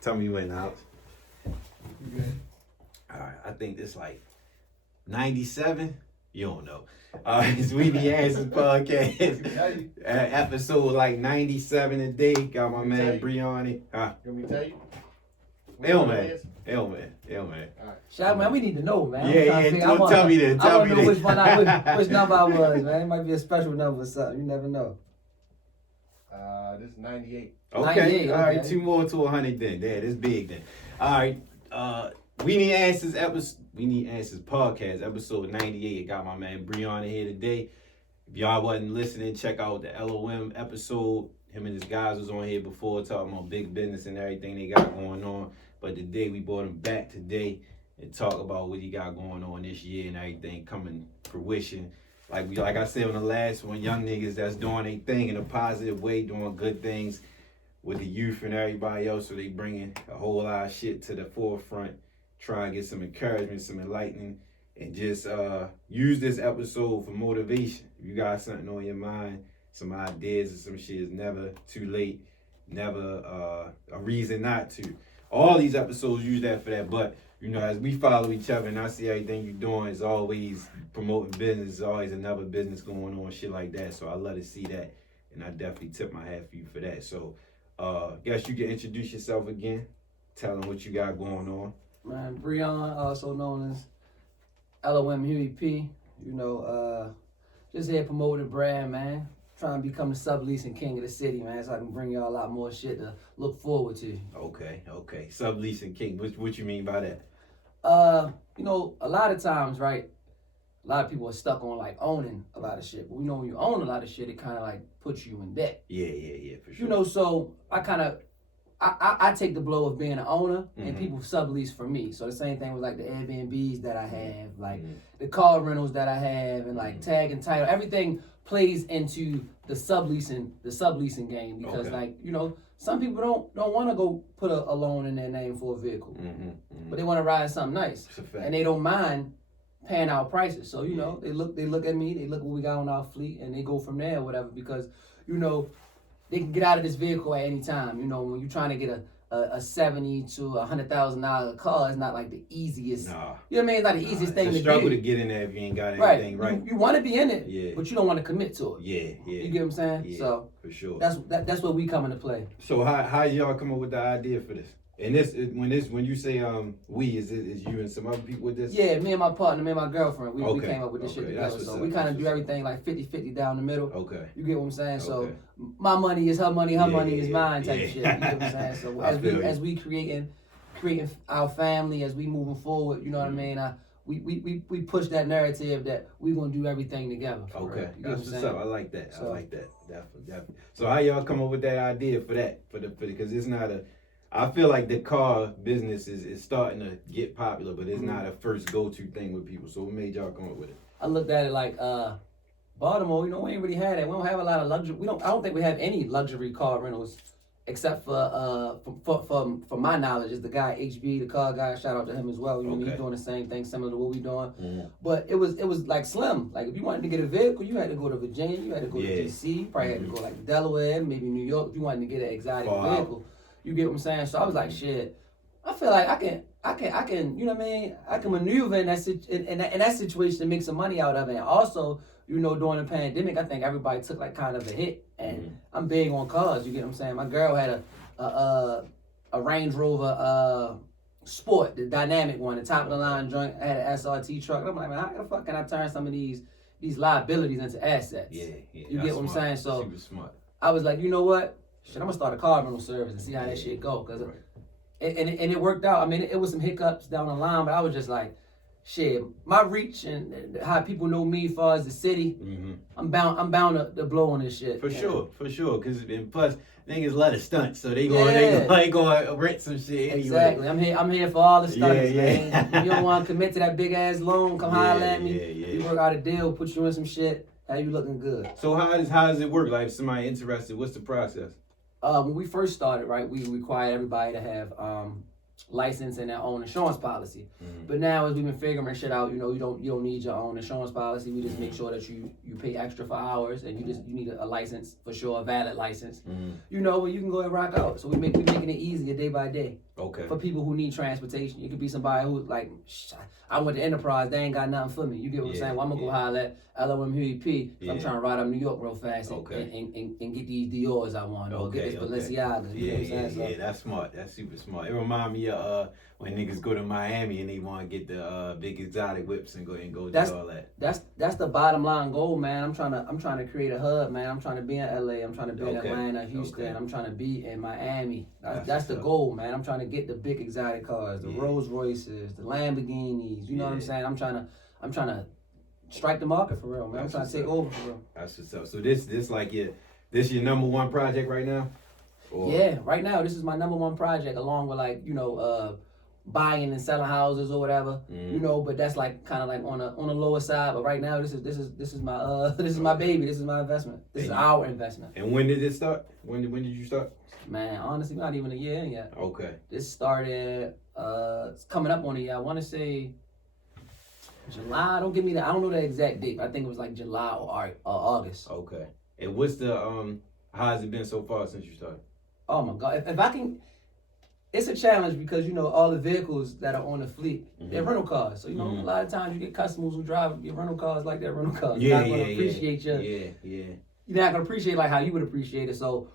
Tell me when out. You good? All right, I think it's like 97. You don't know. It's We Need Answers podcast. Episode like 97 today. Got my man Briani. You want me to tell you? Hell man. All right. Shout man, we need to know, man. Yeah, don't tell me that. I want to know which number I was, man. It might be a special number or something. You never know. This is 98. Okay, 98, all right, okay. 2 more to 100 then. Yeah, this big then. All right, We Need Answers podcast, episode 98. Got my man Briani here today. If y'all wasn't listening, check out the LOM episode. Him and his guys was on here before talking about big business and everything they got going on. But today we brought him back today and talk about what he got going on this year and everything coming fruition. Like I said on the last one, young niggas that's doing their thing in a positive way, doing good things with the youth and everybody else. So they bringing a whole lot of shit to the forefront, trying to get some encouragement, some enlightening, and just use this episode for motivation. If you got something on your mind, some ideas or some shit, is never too late, never a reason not to. All these episodes use that for that, but you know, as we follow each other and I see everything you're doing is always promoting business, is always another business going on, shit like that. So I love to see that, and I definitely tip my hat for you for that. So guess you can introduce yourself again, tell them what you got going on. Man, Breon, also known as LOM Huey P. You know, just here promoting the brand, man. Trying to become the subleasing king of the city, man, so I can bring y'all a lot more shit to look forward to. Okay. Subleasing king. What you mean by that? You know, a lot of times, right, a lot of people are stuck on like owning a lot of shit. But we know when you own a lot of shit, it kind of like puts you in debt. Yeah, for sure. You know, so I take the blow of being an owner, and people sublease for me. So the same thing with like the Airbnbs that I have, like the car rentals that I have, and like tag and title, everything plays into the subleasing game because like, you know, some people don't want to go put a loan in their name for a vehicle, but they want to ride something nice, and they don't mind paying out prices. So you know, they look at me, they look what we got on our fleet, and they go from there or whatever, because you know they can get out of this vehicle at any time. You know, when you're trying to get a $70,000 to $100,000 car, is not like the easiest. Nah. You know what I mean? It's not the easiest thing to do. It's a struggle to get in there if you ain't got anything right. You want to be in it, but you don't want to commit to it. Yeah. You get what I'm saying? Yeah, so for sure. That's where we come into play. So how y'all come up with the idea for this? And when you say we, is you and some other people with this? Yeah, me and my partner, me and my girlfriend, we came up with this shit together. So we kind of do everything like 50-50 down the middle. Okay. You get what I'm saying? So my money is her money, her money is mine type shit. You get what I'm saying? So as we creating our family, as we moving forward, you know what I mean? We push that narrative that we gonna do everything together. Okay, that's what's up. I like that. So, I like that. Definitely. So how y'all come up with that idea for because it's not a. I feel like the car business is starting to get popular, but it's not a first go-to thing with people. So what made y'all come up with it? I looked at it like Baltimore. You know, we ain't really had that. We don't have a lot of luxury. I don't think we have any luxury car rentals, except for my knowledge, is the guy HB, the car guy. Shout out to him as well. You know, he's doing the same thing, similar to what we doing. But it was like slim. Like if you wanted to get a vehicle, you had to go to Virginia, you had to go to DC, you probably had to go like Delaware, maybe New York. If you wanted to get an exotic vehicle. You get what I'm saying? So I was like, shit, I feel like I can, you know what I mean? I can maneuver in that situation to make some money out of it. And also, you know, during the pandemic, I think everybody took like kind of a hit. And I'm big on cars, you get what I'm saying? My girl had a Range Rover Sport, the dynamic one, the top of the line joint. I had an SRT truck. And I'm like, man, how the fuck can I turn some of these liabilities into assets? Yeah. You get what I'm saying? So super smart. I was like, you know what? Shit, I'm gonna start a car rental service and see how that shit go. And it worked out. I mean, it was some hiccups down the line, but I was just like, shit, my reach and how people know me as far as the city, I'm bound to blow on this shit. For sure. Because plus niggas love to stunt, so they gonna rent some shit anyway. Exactly. I'm here for all the stunts, man. If you don't want to commit to that big ass loan, come holler at me. We work out a deal, put you in some shit. How you looking good? So how does it work? Like if somebody interested, what's the process? When we first started, right, we required everybody to have license and their own insurance policy. But now, as we've been figuring shit out, you know, you don't need your own insurance policy. We just make sure that you pay extra for hours, and you need a license for sure, a valid license. You know, where you can go and rock out. So we're making it easier day by day. Okay. for people who need transportation. It could be somebody who like, I went to Enterprise, they ain't got nothing for me. You get what I'm saying? Well, I'm gonna go holler at LOM Huey I'm trying to ride up New York real fast and get these Dior's I want, or get this Balenciaga. You know what I'm saying? Yeah, that's smart. That's super smart. It reminds me of when niggas go to Miami and they want to get the big exotic whips and go do all that. That's the bottom line goal, man. I'm trying to create a hub, man. I'm trying to be in LA. I'm trying to be in Atlanta, Houston. I'm trying to be in Miami. That's the goal, man. I'm trying to get the big exotic cars, the Rolls Royces, the Lamborghinis. You know what I'm saying? I'm trying to strike the market for real, man. I'm trying to take over for real. That's what's up. So this like your number one project right now? Or? Yeah, right now this is my number one project, along with like buying and selling houses or whatever, but that's like kind of like on a lower side. But right now, this is my this is my baby. This is my investment. This is our investment. And when did it start? When did you start? Man, honestly, not even a year yet. Okay. This started. It's coming up on a year. I want to say July. Don't give me I don't know the exact date. But I think it was like July or August. Okay. And what's the how has it been so far since you started? Oh my God! If I can. It's a challenge because, all the vehicles that are on the fleet, they're rental cars. So, a lot of times you get customers who drive your rental cars like they're rental cars. They're not going to appreciate you. Yeah. You're not going to appreciate like how you would appreciate it. So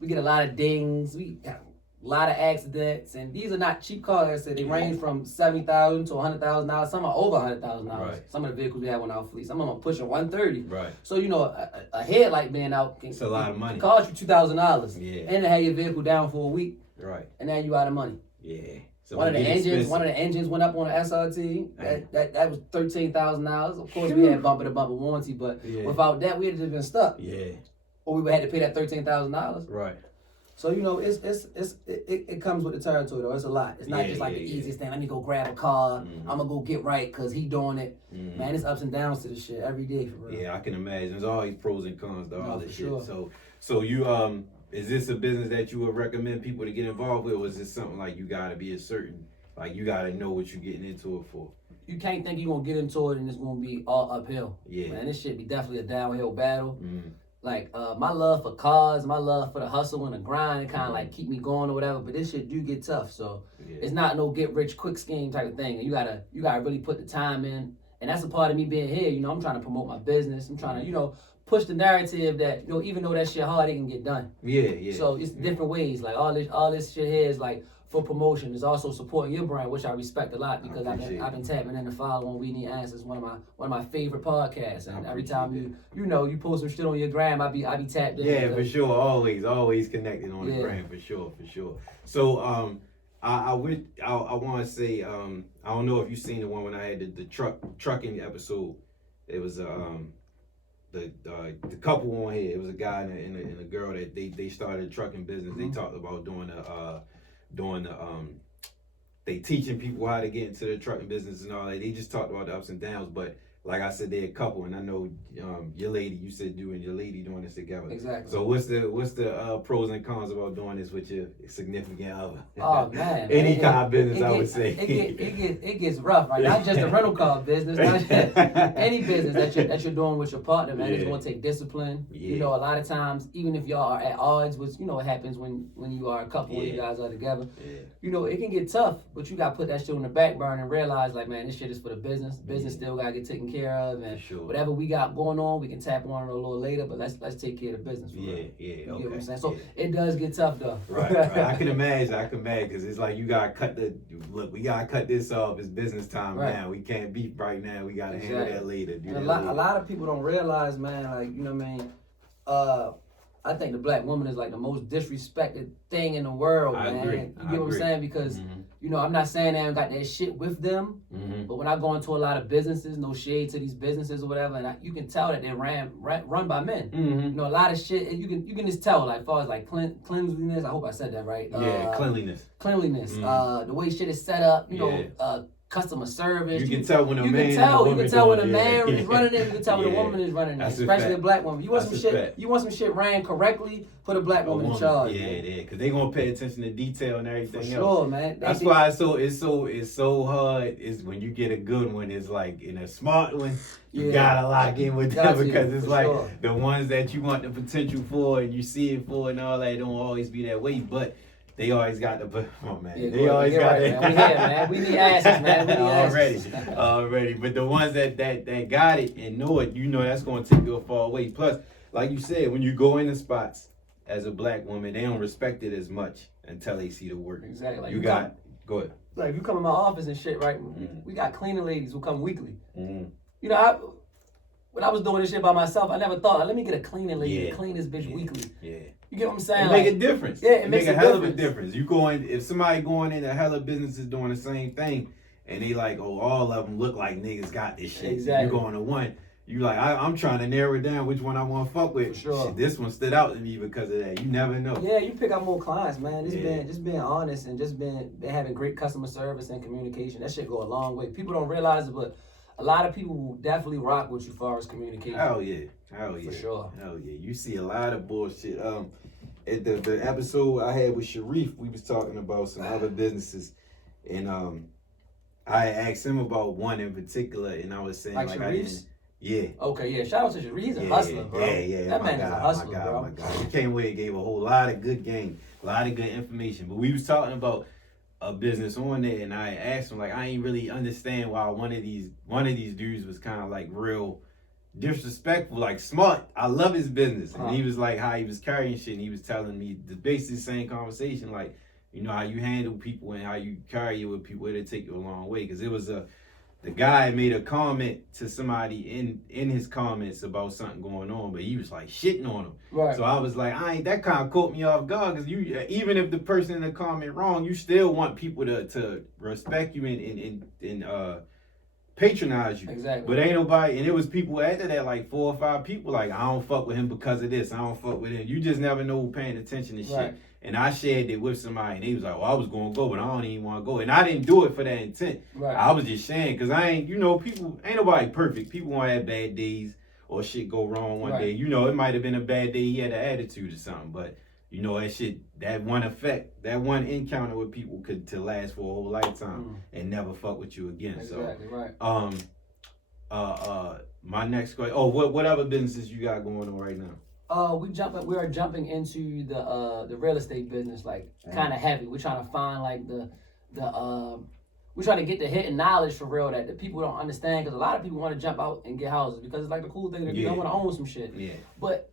we get a lot of dings. We got a lot of accidents. And these are not cheap cars. Like I said, they range from $70,000 to $100,000. Some are over $100,000. Right. Some of the vehicles we have on our fleet. Some of them are pushing $130,000. Right. So, a headlight being out it's a lot of money. Cost you $2,000. Yeah. And to have your vehicle down for a week. Right. And now you out of money. Yeah. So one of the engines went up on the SRT. That was $13,000. Of course, we had bumper to bumper warranty, but without that, we'd have just been stuck. Yeah. Or we would have had to pay that $13,000. Right. So it comes with the territory though. It's a lot. It's not just like the easiest thing. Let me go grab a car. I'm gonna go get right because he doing it. Man, it's ups and downs to this shit every day for real. Yeah, I can imagine. There's always pros and cons to all this shit. Sure. So you is this a business that you would recommend people to get involved with, or is this something like you gotta be you gotta know what you're getting into it for? You can't think you're gonna get into it and it's gonna be all uphill. Yeah. Man, this shit be definitely a downhill battle. Like my love for cars, my love for the hustle and the grind, it kind of like keep me going or whatever. But this shit do get tough, so it's not no get rich quick scheme type of thing. You gotta really put the time in, and that's a part of me being here. I'm trying to promote my business. I'm trying to push the narrative that even though that shit hard, it can get done. Yeah. So it's different ways. Like all this shit here is like for promotion. It's also supporting your brand, which I respect a lot because I've been tapping in and following We Need Answers, one of my favorite podcasts. And every time you post some shit on your gram, I be tapped in. Yeah, for sure. Always connected on the gram for sure. So I want to say I don't know if you seen the one when I had the trucking episode. It was the couple on here. It was a guy and a girl that they started a trucking business. They talked about doing they teaching people how to get into the trucking business and all that. They just talked about the ups and downs, but like I said, they're a couple, and I know your lady. You said you and your lady doing this together. Exactly. So what's the pros and cons about doing this with your significant other? Oh man, Any kind of business, I would say. It gets rough, right? Not just the rental car business, not just any business that you're doing with your partner, man. It's gonna take discipline. A lot of times, even if y'all are at odds, which what happens when you are a couple, when you guys are together. It can get tough, but you gotta put that shit on the back burner and realize, like, man, this shit is for the business. Business still gotta get taken care of, and whatever we got going on, we can tap on it a little later. But let's take care of the business. Okay. You get what I'm saying? So it does get tough though. Right. I can imagine, because it's like we gotta cut this off. It's business time now. We can't beef right now. We gotta handle that later. A lot of people don't realize, man. Like what I mean. I think the black woman is like the most disrespected thing in the world, man. Agree. You get what I'm saying? Because I'm not saying I got that shit with them, but when I go into a lot of businesses, no shade to these businesses or whatever, and you can tell that they're run by men. A lot of shit. You can just tell, like, as far as like cleanliness. I hope I said that right. Cleanliness. The way shit is set up. Customer service. You can tell when a man. You can tell when a man is running it. You can tell when a woman is running it, especially a black woman. You want some shit ran correctly. Put a black woman in charge. Yeah, because they gonna pay attention to detail and everything else. Sure, man. That's why it's so hard. Is when you get a good one. It's like in a smart one. You gotta lock in with them because it's like the ones that you want the potential for and you see it for and all that don't always be that way, but. They always got the oh man. Yeah, They always get got right, the man. We here, man. We need asses, man. We need asses. already. But the ones that got it and know it, you know that's gonna take you a far way. Plus, like you said, when you go into spots as a black woman, they don't respect it as much until they see the work. Exactly. Like Go ahead. Like if you come in my office and shit, right? We got cleaning ladies who come weekly. Mm-hmm. You know, when I was doing this shit by myself, I never thought, let me get a cleaning lady to clean this bitch weekly. Yeah. You get what I'm saying? It make a difference. Yeah, it makes a hell of a difference. You going if somebody going into hella businesses doing the same thing, and they like, oh, all of them look like niggas got this shit. Exactly. You going to one. You like, I'm trying to narrow it down which one I want to fuck with. For sure. Shit, this one stood out to me because of that. You never know. Yeah, you pick up more clients, man. Just being honest and just been having great customer service and communication. That shit go a long way. People don't realize it, but a lot of people will definitely rock with you as far as communication. Hell yeah. For sure. Hell yeah. You see a lot of bullshit. At the episode I had with Sharif, we was talking about some other businesses, and I asked him about one in particular, and I was saying like I Sharif's? didn't. Yeah. Okay, yeah. Shout out to Sharif. He's a hustler, bro. Yeah. That man is a hustler, bro. My God. He came away and gave a whole lot of good game, a lot of good information. But we was talking about a business on there, and I asked him, like, I ain't really understand why one of these dudes was kind of like real disrespectful, like smart. I love his business. And he was like how he was carrying shit, and he was telling me basically the same conversation, like, you know, how you handle people and how you carry it with people, it'll take you a long way. Because it was the guy made a comment to somebody in his comments about something going on, but he was like shitting on him. Right. So I was like, that kind of caught me off guard, because you, even if the person in the comment wrong, you still want people to respect you and patronize you. Exactly. But ain't nobody, and it was people after that, like 4 or 5 people, like, I don't fuck with him because of this, I don't fuck with him. You just never know who paying attention to shit. Right. And I shared it with somebody, and he was like, well, I was going to go, but I don't even want to go. And I didn't do it for that intent. Right. I was just sharing, because I ain't, people, ain't nobody perfect. People want to have bad days or shit go wrong one day. You know, it might have been a bad day, he had an attitude or something, but, you know, that one effect, that one encounter with people could to last for a whole lifetime and never fuck with you again. Exactly, so, right. My next question, what other businesses you got going on right now? We are jumping into the real estate business, like kind of heavy. We're trying to find like we're trying to get the hidden knowledge for real that the people don't understand, because a lot of people want to jump out and get houses because it's like the cool thing that you don't want to own some shit. Yeah. But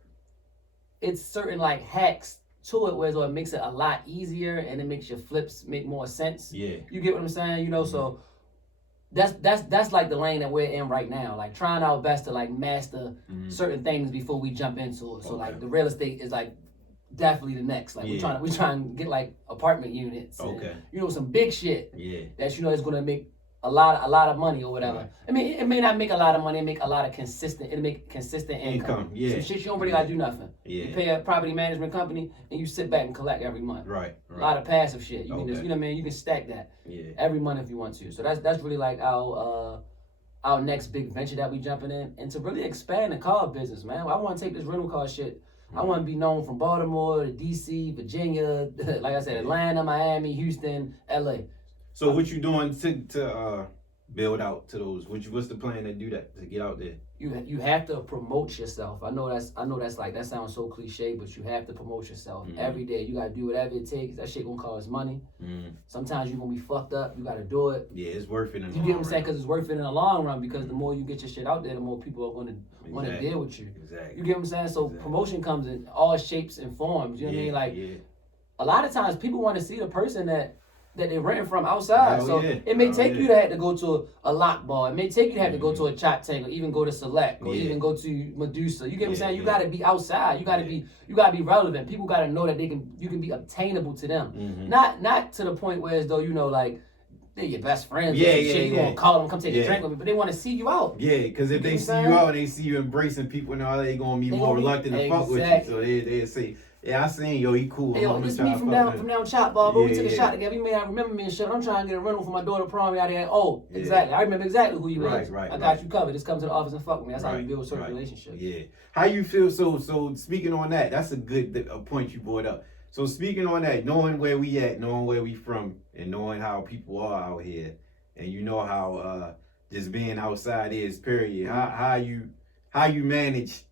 it's certain like hacks to it where it makes it a lot easier and it makes your flips make more sense. Yeah. You get what I'm saying? You know, so that's like the lane that we're in right now, like trying our best to like master certain things before we jump into it. So like the real estate is like definitely the next. Like we trying to get like apartment units. And, you know, some big shit. Yeah. That you know is gonna make a lot of money or whatever. Right. I mean, it may not make a lot of money, it'll make consistent income. Yeah. Some shit you don't really gotta do nothing. Yeah. You pay a property management company and you sit back and collect every month. Right. A lot of passive shit. You can just, you know what I mean, you can stack that every month if you want to. So that's really like our next big venture that we jumping in, and to really expand the car business, man. I want to take this rental car shit. I want to be known from Baltimore to DC, Virginia, like I said, Atlanta, Miami, Houston, LA. So what you doing to build out to those? What's the plan to do that, to get out there? You have to promote yourself. I know that's like, that sounds so cliche, but you have to promote yourself every day. You gotta do whatever it takes. That shit gonna cost money. Sometimes you're gonna be fucked up. You gotta do it. Yeah, it's worth it in the long run. You get what I'm saying? Because it's worth it in the long run. Because the more you get your shit out there, the more people are gonna want to deal with you. Exactly. You get what I'm saying? So promotion comes in all shapes and forms. You know what I mean? Like a lot of times people want to see the person that they're renting from outside. It may take you to have to go to a lock bar. It may take you to have to go to a chop tank, or even go to Select, or even go to Medusa. You get what I'm saying? You gotta be outside. You gotta be relevant. People gotta know that you can be obtainable to them. Not to the point where as though, you know, like they're your best friends. You gonna call them, come take a drink with me, but they want to see you out. Yeah, because if they see you out, they see you embracing people and all, they gonna be more reluctant to fuck with you. So they say, yeah, I seen he cool. Hey, yo, this me from down Chop Bar, bro. We took a shot together. You may not remember me and shit. I'm trying to get a rental for my daughter prom out there. Oh, exactly. I remember exactly who you is. I got you covered. Just come to the office and fuck with me. That's how you build certain relationships. Yeah. How you feel? So speaking on that, that's a good point you brought up. So speaking on that, knowing where we at, knowing where we from, and knowing how people are out here, and you know how just being outside is, period. How you manage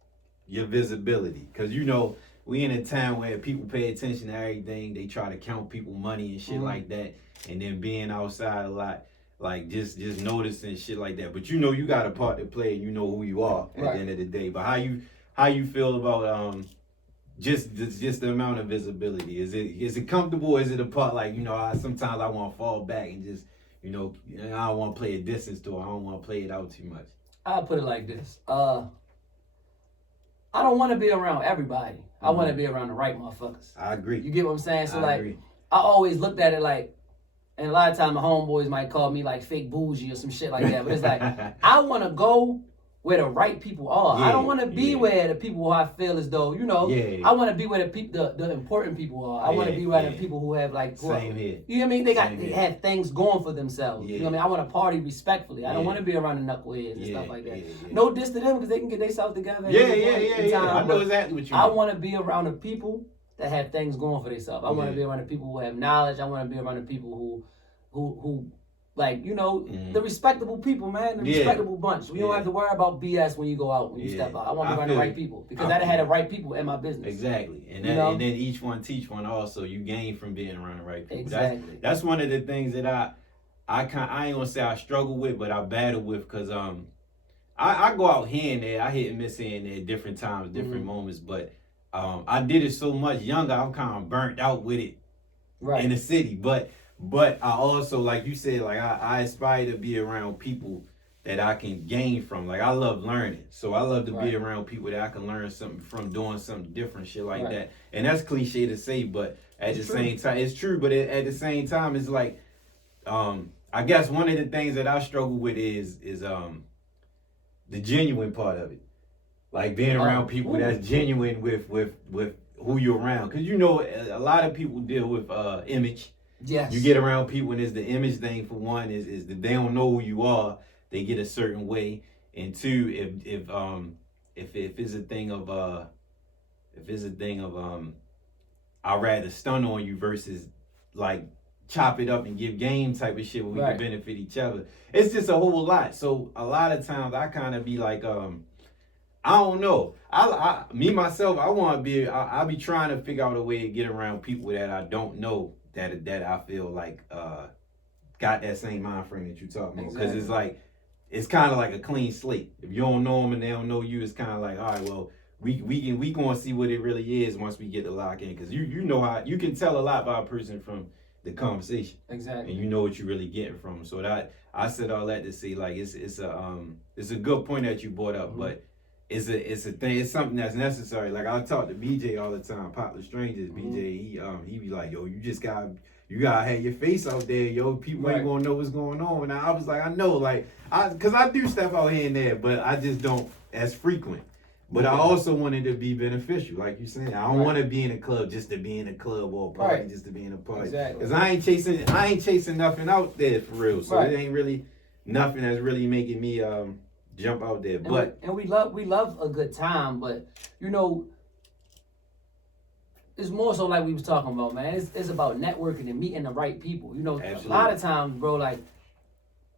your visibility? Because you know, we in a time where people pay attention to everything. They try to count people money and shit like that, and then being outside a lot, like just noticing shit like that. But you know you got a part to play, and you know who you are at the end of the day. But how you feel about just the amount of visibility? Is it comfortable? Is it a part like, you know, sometimes I want to fall back and just, you know, I don't want to play a distance to it. I don't want to play it out too much. I'll put it like this. I don't want to be around everybody. I want to be around the right motherfuckers. I agree. You get what I'm saying? So I agree. I always looked at it like, and a lot of times my homeboys might call me like fake bougie or some shit like that. But it's like, I want to go where the right people are. I don't want to be where the people who I feel as though, you know, I want to be where the important people are. I want to be where the people who have like, same here. You know what I mean? They have things going for themselves. You know what I mean? I want to party respectfully. I don't want to be around the knuckleheads and stuff like that. No diss to them because they can get themselves together. I know exactly what you mean. I want to be around the people that have things going for themselves. I want to be around the people who have knowledge. I want to be around the people who like, you know, the respectable people, man, the respectable bunch. We don't have to worry about BS when you go out, when you step out. I want to be around the right people because I had the right people in my business. Exactly. And then each one teach one also. You gain from being around the right people. Exactly. That's one of the things that I ain't gonna say I struggle with, but I battle with because I go out here and there. I hit and miss here and there at different times, different moments, but I did it so much younger, I'm kind of burnt out with it in the city. But I also, like you said, like I aspire to be around people that I can gain from. Like I love learning. So I love to be around people that I can learn something from, doing something different, shit like that. And that's cliche to say, but at the same time, it's true. But at the same time, it's like, I guess one of the things that I struggle with is the genuine part of it. Like being around people that's genuine with who you're around. Because, you know, a lot of people deal with image. Yes. You get around people and it's the image thing for one, is that they don't know who you are. They get a certain way. And two, if it's a thing of I'd rather stun on you versus like chop it up and give game type of shit where we can benefit each other. It's just a whole lot. So a lot of times I kind of be like, I don't know. Me myself, I be trying to figure out a way to get around people that I don't know that I feel like got that same mind frame that you talking about. Because it's like, it's kind of like a clean slate. If you don't know them and they don't know you, it's kind of like, all right, well, we gonna see what it really is once we get to lock in. Because you know how you can tell a lot about a person from the conversation. Exactly. And you know what you're really getting from them. So that I said all that to say, like, it's a good point that you brought up, but it's a thing. It's something that's necessary. Like I talk to BJ all the time, Popular Strangers. BJ, he be like, yo, you gotta have your face out there, yo. People ain't gonna know what's going on. And I was like, I know, like, cause I do stuff out here and there, but I just don't as frequent. But I also wanted to be beneficial, like you saying. I don't want to be in a club just to be in a club or a party just to be in a party. Exactly. Cause I ain't chasing nothing out there for real. So it ain't really nothing that's really making me jump out there. And we love a good time, but you know, it's more so like we was talking about, man. It's about networking and meeting the right people. You know, a lot of times, bro, like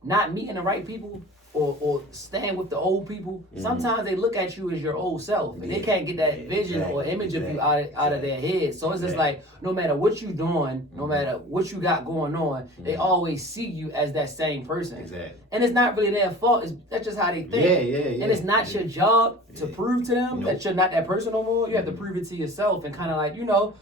not meeting the right people or staying with the old people. Sometimes they look at you as your old self, and they can't get that vision or image of you out of their head. So it's just like, no matter what you're doing, no matter what you got going on, they always see you as that same person. Exactly. And it's not really their fault. That's just how they think. And it's not your job to prove to them that you're not that person no more. You have to prove it to yourself and kind of like, you know,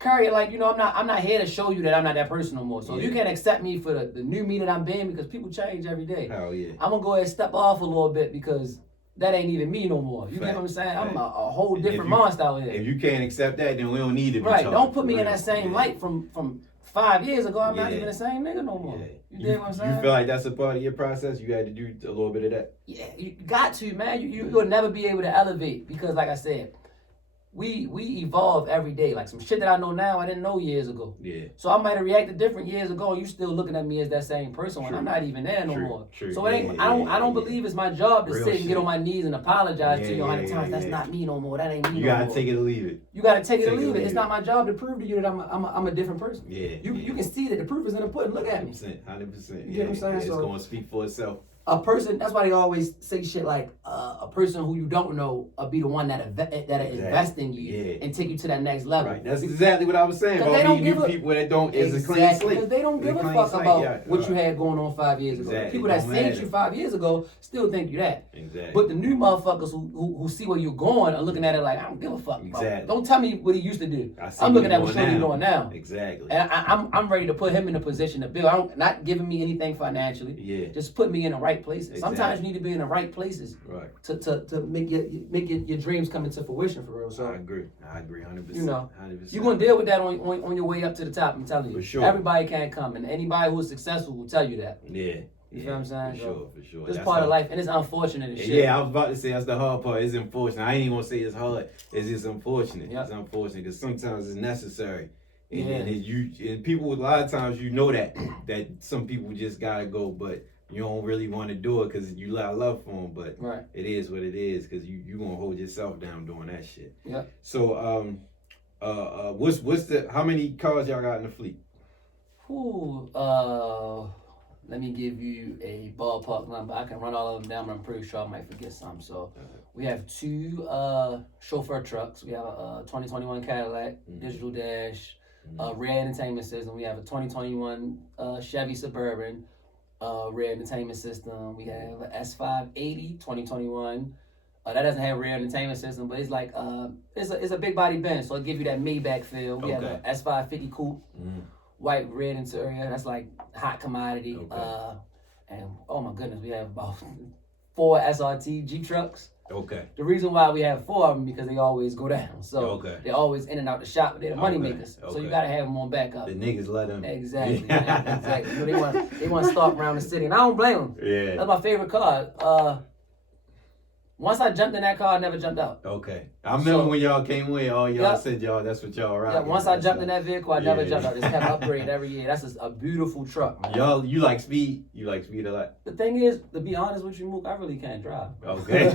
carry it like, you know, I'm not here to show you that I'm not that person no more. So you can't accept me for the new me that I'm being, because people change every day. Hell yeah. I'm gonna go ahead and step off a little bit because that ain't even me no more. You get what I'm saying? I'm a whole different monster out here. If you can't accept that, then we don't need it. Don't put me in that same light from 5 years ago. I'm not even the same nigga no more. You get what I'm saying? You feel like that's a part of your process? You had to do a little bit of that? Yeah, you got to, man. You'll never be able to elevate because, like I said, we evolve every day. Like some shit that I know now, I didn't know years ago. Yeah. So I might have reacted different years ago, and you still looking at me as that same person when I'm not even there no more. So it ain't. I don't believe it's my job to sit and get on my knees and apologize to you 100 times. That's not me no more. That ain't me no more. You gotta take it or leave it. You gotta take it or leave it. It's not my job to prove to you that I'm a different person. Yeah. You can see that the proof is in the pudding. Look at me. 100%. You get what I'm saying? It's gonna speak for itself. a person, that's why they always say shit like a person who you don't know be the one that invest in you and take you to that next level. Right. That's exactly what I was saying about meeting new people that don't is a clean slate. Because they don't give a fuck about what you had going on 5 years ago. People that seen you 5 years ago still think you that. Exactly. But the new motherfuckers who see where you're going are looking at it like, I don't give a fuck. Exactly. Don't tell me what he used to do. I'm looking at what Shorty doing now. Exactly. And I'm ready to put him in a position to build. Not giving me anything financially. Yeah. Just put me in the right places. Exactly. Sometimes you need to be in the right places. Right. To make your dreams come into fruition for real. So I agree 100%. You know, 100%. you're gonna deal with that on your way up to the top. I'm telling you. For sure. Everybody can't come, and anybody who's successful will tell you that. Yeah. You feel what I'm saying? For sure. It's part of life, and it's unfortunate as shit. Yeah, I was about to say that's the hard part. It's unfortunate. I ain't even gonna say it's hard. It's just unfortunate. Yep. It's unfortunate because sometimes it's necessary. And, Yeah. and people a lot of times that some people just gotta go, but you don't really want to do it because you got love for them. But Right. it is what it is because you gonna hold yourself down doing that shit. Yeah. So what's the how many cars y'all got in the fleet? Ooh, let me give you a ballpark number. I can run all of them down, but I'm pretty sure I might forget some. So we have 2 chauffeur trucks. We have a 2021 Cadillac Digital Dash, rear entertainment system. We have a 2021 Chevy Suburban rear entertainment system. We have a S580 2021. That doesn't have rear entertainment system, but it's like it's a big body Benz, so it gives you that Maybach feel. We have a S550 coupe. White red interior, that's like hot commodity. Okay. And oh my goodness, we have about 4 SRT Jeep trucks. Okay. The reason why we have 4 of them because they always go down. So they're always in and out the shop. They're the money makers. So you gotta have them on backup. The niggas let them. Exactly. Exactly. You know, they want to stalk around the city, and I don't blame them. Yeah. That's my favorite car. Once I jumped in that car, I never jumped out. Okay. I remember when y'all came in, all y'all said that's what y'all ride. Yeah, once I jumped in that vehicle, I never jumped out. Just kept upgrading every year. That's a beautiful truck, man. You like speed? You like speed a lot? The thing is, to be honest with you, Mook, I really can't drive. Okay.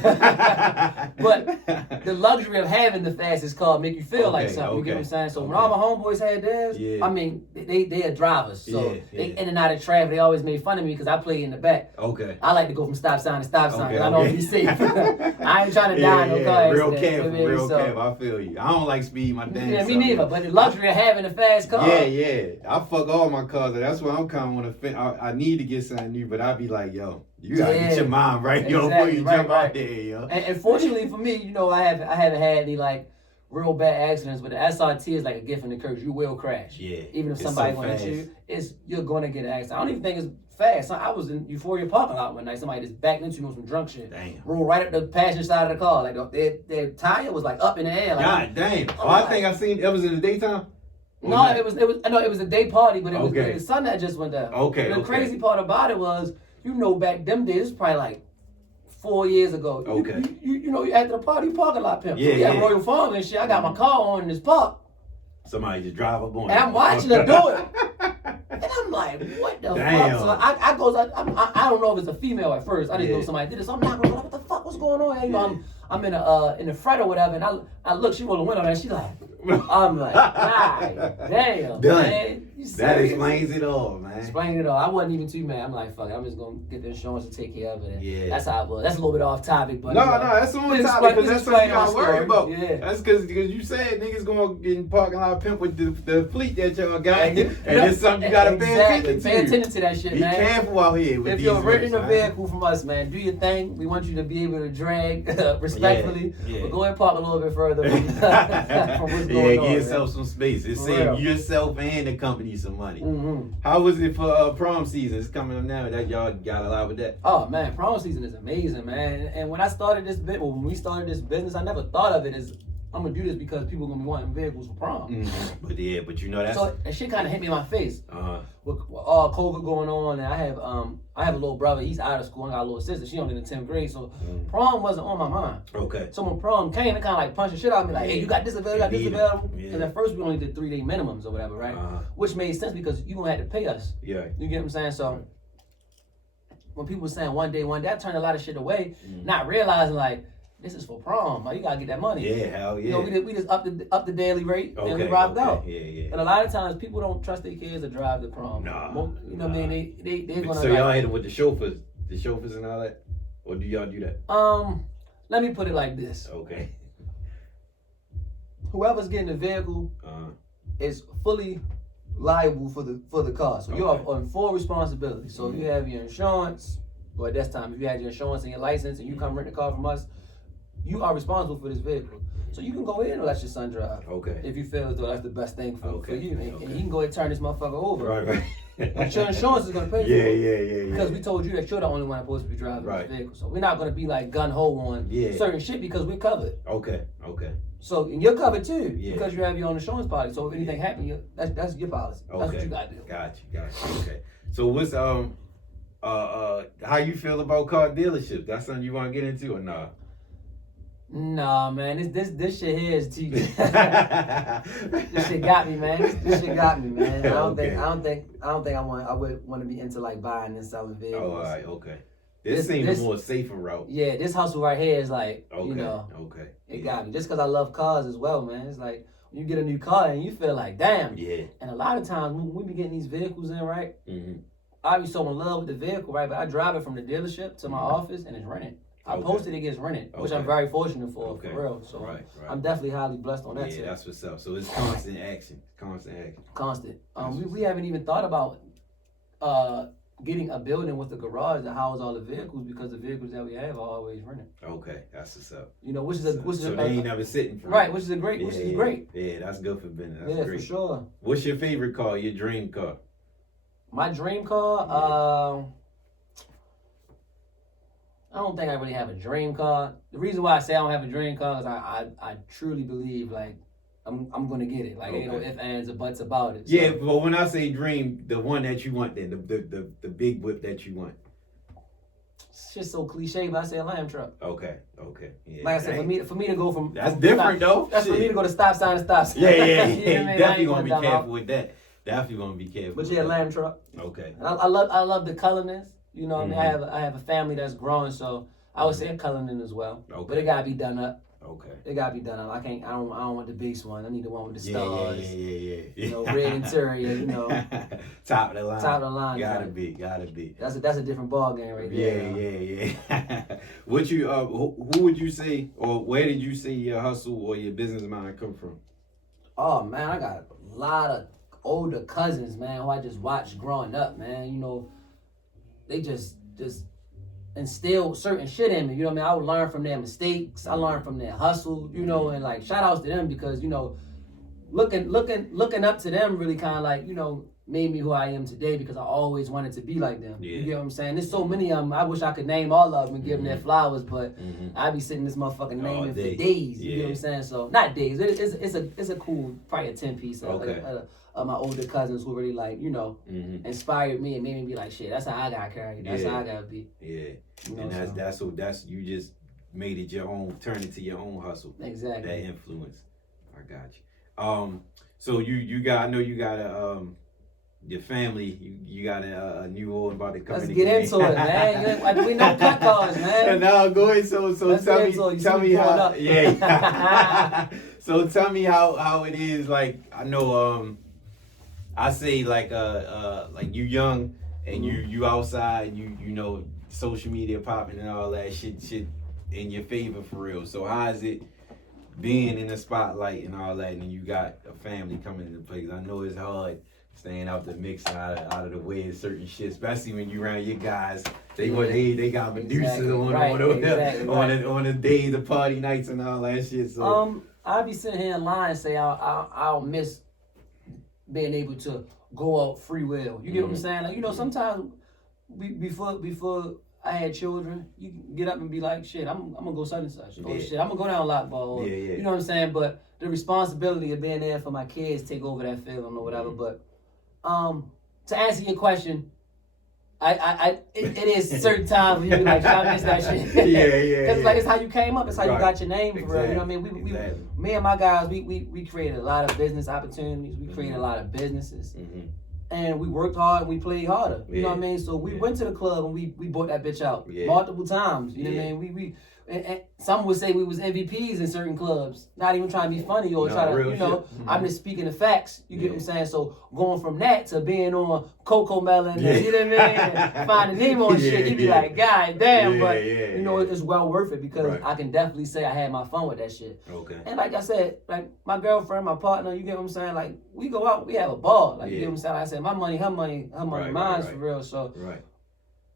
But the luxury of having the fastest car make you feel like something. You get what I'm saying? So when all my homeboys had theirs, I mean, they are drivers. So they in and out of traffic. They always made fun of me because I play in the back. Okay. I like to go from stop sign to stop sign because I know I'll be safe. I ain't trying to die in no car accident. Real careful. I feel you. I don't like speed, my damn Yeah, me self. neither. But the luxury of having a fast car. Yeah. I fuck all my cars. That's why I'm kind of on the I need to get something new, but I be like, yo, you gotta get your mind right, yo, before you jump out there, yo. And fortunately for me, you know, I haven't had any like real bad accidents, but the SRT is like a gift and a curse. You will crash. Yeah. Even if somebody gonna hit you, you're gonna get an accident. I don't even think it's fast. I was in Euphoria parking lot one night. Somebody just backed into me on some drunk shit. Damn. Rolled right up the passenger side of the car. Like their tire was like up in the air. Like, God damn. I think I seen it was in the daytime. No, it was a day party, but it was the sun that just went down. Okay. And the crazy part about it was, you know, back them days, it's probably like 4 years ago. Okay. You know, after the party, parking lot pimp. Yeah, so we had Royal Farm and shit. I got my car on in this park. Somebody just drive up on And I'm watching her do it. And I'm like, what the fuck? So I don't know if it's a female at first. I didn't know somebody did it. So I'm not going, what the fuck? What's going on? You know, I'm in the front or whatever, and I look, she roll the window, and she like, I'm like, God damn, man. That explains it all, man. Explain it all. I wasn't even too mad. I'm like, fuck it, I'm just gonna get the insurance to take care of it. Yeah. That's how it was. That's a little bit off topic, but no, that's on topic because that's something you gotta worry about. Yeah. That's because you said niggas gonna get in parking lot pimp with the fleet that y'all got, and it's something you gotta pay attention to. Pay attention to that shit, Be man. Be careful out here with if these you're renting rips, a vehicle from us, man, do your thing. We want you to be able to drag respectfully, but go ahead and park a little bit further from what's going on. Give yourself some space. It saves yourself and the company some money. How was it for prom season? It's coming up now. That y'all got a lot with that. Oh man, prom season is amazing, man. And when I started this when we started this business, I never thought of it as I'm gonna do this because people are gonna be wanting vehicles for prom. But you know that's so that shit kind of hit me in my face. With all COVID going on, and I have a little brother. He's out of school. I got a little sister. She only in the 10th grade, so prom wasn't on my mind. Okay. So when prom came, it kind of like punched the shit out of me, like, hey, you got this available, you got this available. Because at first we only did 3-day minimums or whatever, right? Which made sense because you gonna have to pay us. Yeah. You get what I'm saying? So when people were saying one day, I turned a lot of shit away, not realizing like, this is for prom. Like, you gotta get that money. Yeah, hell yeah. You know, we just up the daily rate and we rocked out. Yeah. And a lot of times people don't trust their kids to drive the prom. Nah. You know what I mean? They're gonna. So y'all hit them with the chauffeurs the chauffeurs and all that, or do y'all do that? Let me put it like this: Okay. whoever's getting the vehicle is fully liable for the car. So you're on full responsibility. So if you have your insurance, or at that time, if you had your insurance and your license, and you come rent the car from us, you are responsible for this vehicle. So you can go in and let your son drive. Okay. If you feel as though that's the best thing for you, and he can go ahead and turn this motherfucker over. Right. But your insurance is gonna pay for it. Yeah. Because we told you that you're the only one supposed to be driving Right. this vehicle. So we're not gonna be like gun ho on certain shit because we're covered. Okay. So and you're covered too Yeah. because you have your own insurance policy. So if anything happens, that's your policy. Okay. That's what you gotta do. Got you. Okay. So what's how you feel about car dealerships? That's something you want to get into or nah? Nah, man, this shit here is too. This shit got me, man. This shit got me, man. I don't think I would want to be into like buying and selling vehicles. Oh, all right, okay. This seems a more safer route. Yeah, this hustle right here is like, Okay, you know, okay. It got me. Just because I love cars as well, man. It's like when you get a new car and you feel like, damn. Yeah. And a lot of times when we be getting these vehicles in, right? Mm-hmm. I be so in love with the vehicle, right? But I drive it from the dealership to my office and it's rented. I posted it gets rented, which I'm very fortunate for real. So I'm definitely highly blessed on that. Yeah, that's what's up. So it's constant action. Constant. We haven't even thought about getting a building with a garage to house all the vehicles because the vehicles that we have are always rented. Okay, that's what's up. You know, so they ain't never sitting for right, which is great. Yeah, that's good for business. That's great. For sure. What's your favorite car? Your dream car? My dream car, I don't think I really have a dream car. The reason why I say I don't have a dream car is I truly believe like I'm gonna get it. Like ain't no ifs, ands, or buts about it. Yeah, but when I say dream, the one that you want, then the big whip that you want. It's just so cliche, but I say a lamb truck. Okay. Yeah, like I said, for me to go from that's different though. That's for me to go to stop sign to stop sign. Yeah. You know what I mean? Definitely gonna be careful with that. Definitely gonna be careful. But yeah, lamb truck. Okay. And I love the colorness. You know, what I mean, I have a family that's growing, so I would say a coloring as well. Okay. But it gotta be done up. Okay. It gotta be done up. I don't want the base one. I need the one with the stars. Yeah. You know, red interior. You know. Top of the line. Gotta like, be. That's a different ball game right there. Yeah. What you who would you say, or where did you see your hustle or your business mind come from? Oh man, I got a lot of older cousins, man, who I just watched growing up, man. You know, they just instilled certain shit in me. You know what I mean? I would learn from their mistakes. I learned from their hustle, you know, and like shout outs to them because, you know, looking up to them really kind of like, you know, made me who I am today because I always wanted to be like them. Yeah. You get what I'm saying? There's so many of them. I wish I could name all of them and give them their flowers, but I be sitting this motherfucking naming for days. You know what I'm saying? So not days. It's a cool, probably a 10-piece of my older cousins who really like, you know, inspired me and made me be like, shit, that's how I got carried. That's how I gotta be. Yeah. You know, and that's you just made it your own, turned it to your own hustle. Exactly. That influence. I got you. So you got, I know you got your family, you got a new one about to come in. Let's get into it, man. We know cut calls, man. No, go ahead. So tell me how. Yeah. So tell me how it is. Like I know, I say like you young and you outside, you know social media popping and all that shit in your favor for real. So how is it being in the spotlight and all that, and you got a family coming into place? I know it's hard staying out the mix and out of the way of certain shit, especially when you around your guys. They got producers on the day, the party nights and all that shit. So I'll be sitting here in line and say I'll miss being able to go out free will. You get what I'm saying? Like, you know, sometimes before I had children, you can get up and be like, shit, I'm gonna go such and such. Or shit, I'm gonna go down Lockball. Or, you know what I'm saying? But the responsibility of being there for my kids take over that feeling or whatever. But to answer your question, it is certain times when you be like, I miss that shit. Yeah. It's like, it's how you came up. It's how you got your name for real. You know what I mean? Me and my guys, we created a lot of business opportunities. We created a lot of businesses. And we worked hard and we played harder. You know what I mean? So we went to the club and we bought that bitch out multiple times. You know what I mean? and some would say we was MVPs in certain clubs. Not even trying to be funny or try to, real you know, shit. I'm just speaking the facts. You get what I'm saying? So going from that to being on Coco Melon, and, you know what I mean? And finding Nemo and shit, you be like, God damn, but you know, it's well worth it because I can definitely say I had my fun with that shit. Okay. And like I said, like my girlfriend, my partner, you get what I'm saying? Like we go out, we have a ball. Like you get what I'm saying? Like I said, my money, her money, mine's for real. So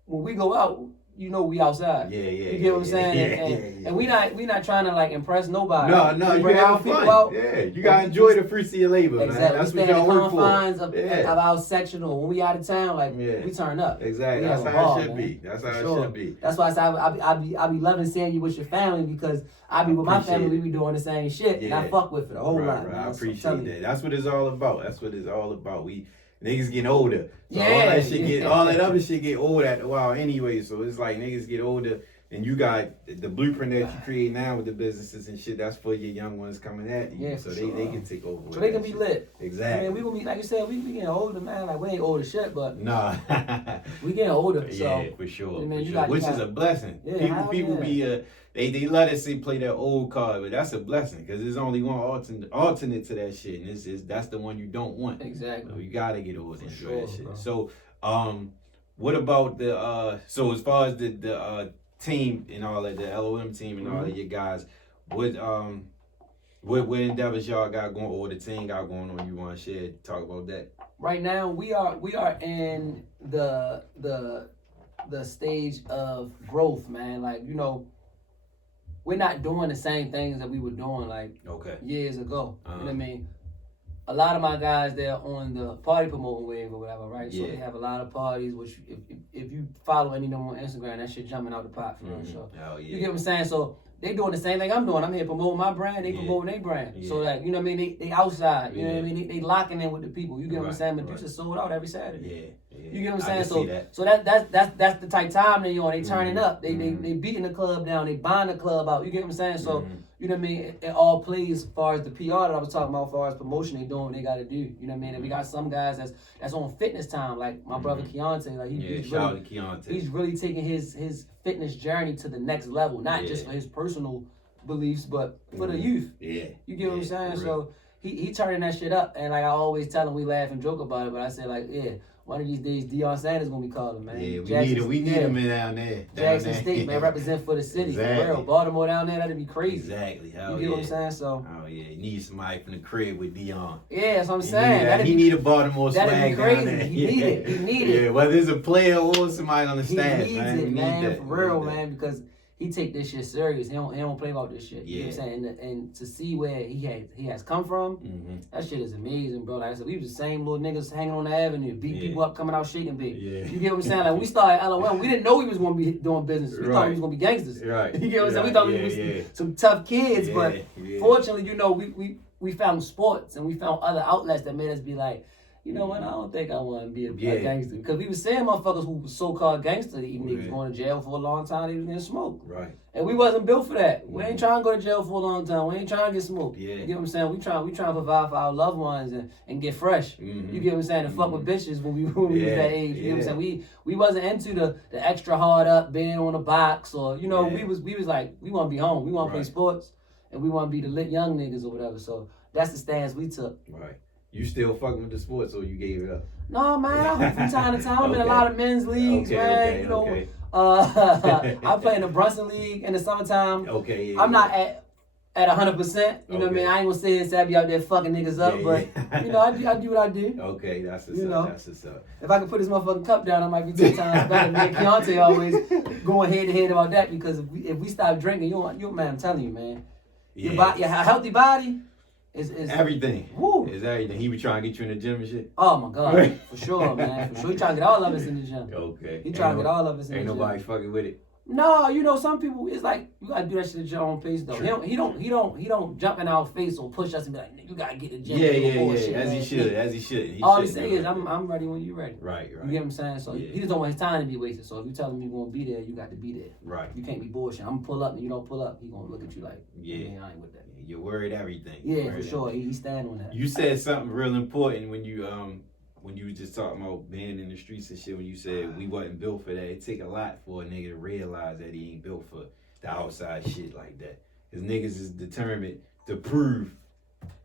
when we go out, you know we outside. You get what I'm saying? And we not trying to like impress nobody. No, you have fun. Out, you gotta enjoy the fruits of your labor, exactly. man. That's we what stay in y'all the work confines for. of our sectional. When we out of town, like we turn up. Exactly. That's how it should be. That's how it should be. That's why I say I be loving seeing you with your family because I be with my family. We be doing the same shit, and I fuck with it a whole lot. Man. I appreciate that. That's what it's all about. We niggas getting older. So all that other shit get old after a while anyway. So it's like niggas get older and you got the blueprint that you create now with the businesses and shit, that's for your young ones coming at you. So they can take over. So they can be lit. Exactly. I mean, we gonna be, like you said, we getting older, man. Like we ain't old as shit, but nah. we getting older. So yeah, for sure. Man, which is a blessing. People be they let us play that old card, but that's a blessing because there's only one alternate to that shit, and that's the one you don't want. Exactly. So you gotta get old and enjoy that shit. Bro. So what about the so as far as the team and all that, the LOM team and all of your guys, what endeavors y'all got going, or the team got going on? You want to share? Talk about that. Right now, we are in the stage of growth, man. Like, you know, we're not doing the same things that we were doing like years ago. You know what I mean? A lot of my guys, they're on the party promoting wave or whatever, right? So they have a lot of parties, which if you follow any of them on Instagram, that shit jumping out the pot for real. So you get what I'm saying? So they doing the same thing I'm doing. I'm here promoting my brand, they promoting their brand. So like, you know what I mean? They outside, you know what I mean? They locking in with the people. You get what I'm saying? Medusa sold out every Saturday. You get what I'm saying? So that's the type of time they on. They turning up. They beating the club down. They buying the club out. You get what I'm saying? So you know what I mean? It all plays as far as the PR that I was talking about, as far as promotion they doing what they got to do. You know what I mean? And we got some guys that's on fitness time, like my brother Keontae. Like he's really taking his fitness journey to the next level, not just for his personal beliefs, but for the youth. You get what I'm saying? So he turning that shit up, and like I always tell him, we laugh and joke about it, but I say like, one of these days, Deion Sanders gonna be calling, man. Yeah, we need him down there. Jackson State, man, represent for the city. Exactly. For real. Baltimore down there, that'd be crazy. Exactly. You get what I'm saying? So. Oh yeah, you need somebody from the crib with Deion. Yeah, that's what I'm saying. He need a Baltimore swag that'd be crazy. down there. He need it. Yeah, whether it's a player or somebody on the staff, he needs it, man. For real, man, because he take this shit serious. He don't play about this shit. You know what I'm saying? And to see where he has come from, that shit is amazing, bro. Like I said, we was the same little niggas hanging on the avenue, beat people up, coming out shaking big. You get what I'm saying? Like we started LOL, we didn't know we was gonna be doing business. We thought we was gonna be gangsters. Right. You get what I'm saying? We thought we was some tough kids, but fortunately, you know, we found sports and we found other outlets that made us be like, you know what? I don't think I want to be a gangster. Because we was saying motherfuckers who was so-called gangster, even niggas going to jail for a long time, they was getting smoked. Right. And we wasn't built for that. We ain't trying to go to jail for a long time. We ain't trying to get smoked. You get what I'm saying? We trying to provide for our loved ones and get fresh. You get what I'm saying? And fuck with bitches when we was that age. You get what I'm saying? We wasn't into the extra hard up, being on the box, or, you know, we was like, we want to be home. We want to play sports, and we want to be the lit young niggas or whatever. So that's the stance we took. Right. You still fucking with the sports, or you gave it up? No, man. I hoop from time to time. I'm in a lot of men's leagues, man. You know, I play in the Brunson League in the summertime. I'm not at 100%. You know what I mean? I ain't gonna say and say I be out there fucking niggas up, but you know, I do what I do. Okay, that's what's up. That's what's up. If I could put this motherfucking cup down, I might be 10 times better. Me and Keontae always going head to head about that, because if we stop drinking, you man, I'm telling you, man, your healthy body. Is everything. Woo. It's everything. He was trying to get you in the gym and shit. Oh my God, for sure, man. For sure, he trying to get all of us in the gym. He trying to get all of us in the gym. Ain't nobody fucking with it. No, you know, some people, it's like, you gotta do that shit at your own pace though. He don't jump in our face or push us and be like, you gotta get the gym. As he should. All he say is, I'm ready when you ready. Right. You get what I'm saying? So he just don't want his time to be wasted. So if you tell him you gonna be there, you got to be there. Right. You can't be bullshit. I'm gonna pull up and you don't pull up, he gonna look at you like, I ain't with that. You're worried everything. Yeah, for sure. He stand on that. You said something real important when you were just talking about being in the streets and shit. When you said we wasn't built for that, it take a lot for a nigga to realize that he ain't built for the outside shit like that. Cause niggas is determined to prove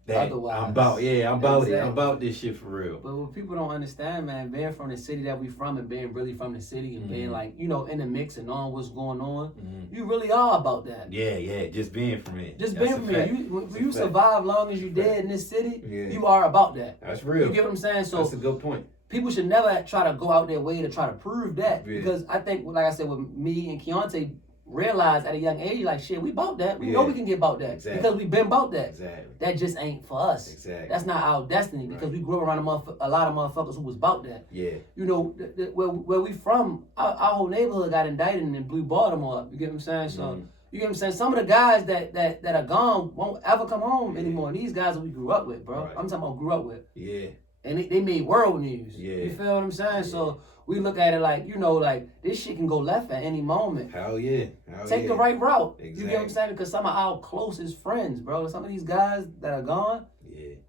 that Otherwise. I'm about it. Exactly. I'm about this shit for real. But what people don't understand, man, being from the city that we from and being really from the city and being like, you know, in the mix and knowing what's going on, you really are about that. Yeah, just being from it. Just That's being a from here. fact. When you survive long as you did in this city, Yeah. you are about that. That's real. You get what I'm saying? So that's a good point. people should never try to go out their way to try to prove that. Yeah. Because I think, like I said, with me and Keontae, realized at a young age, like, shit, we about that. We know we can get about that. Exactly. Because we've been about that. Exactly. That just ain't for us. Exactly. That's not our destiny because we grew up around a lot of motherfuckers who was about that. Yeah. You know, where we from, our whole neighborhood got indicted and blew Baltimore up. You get what I'm saying? So, you get what I'm saying? Some of the guys that are gone won't ever come home anymore. And these guys that we grew up with, bro. Right. I'm talking about grew up with. Yeah. And they made world news. Yeah. You feel what I'm saying? So we look at it like, you know, like this shit can go left at any moment. Hell yeah. Take the right route. Exactly. You get what I'm saying? Because some of our closest friends, bro, some of these guys that are gone,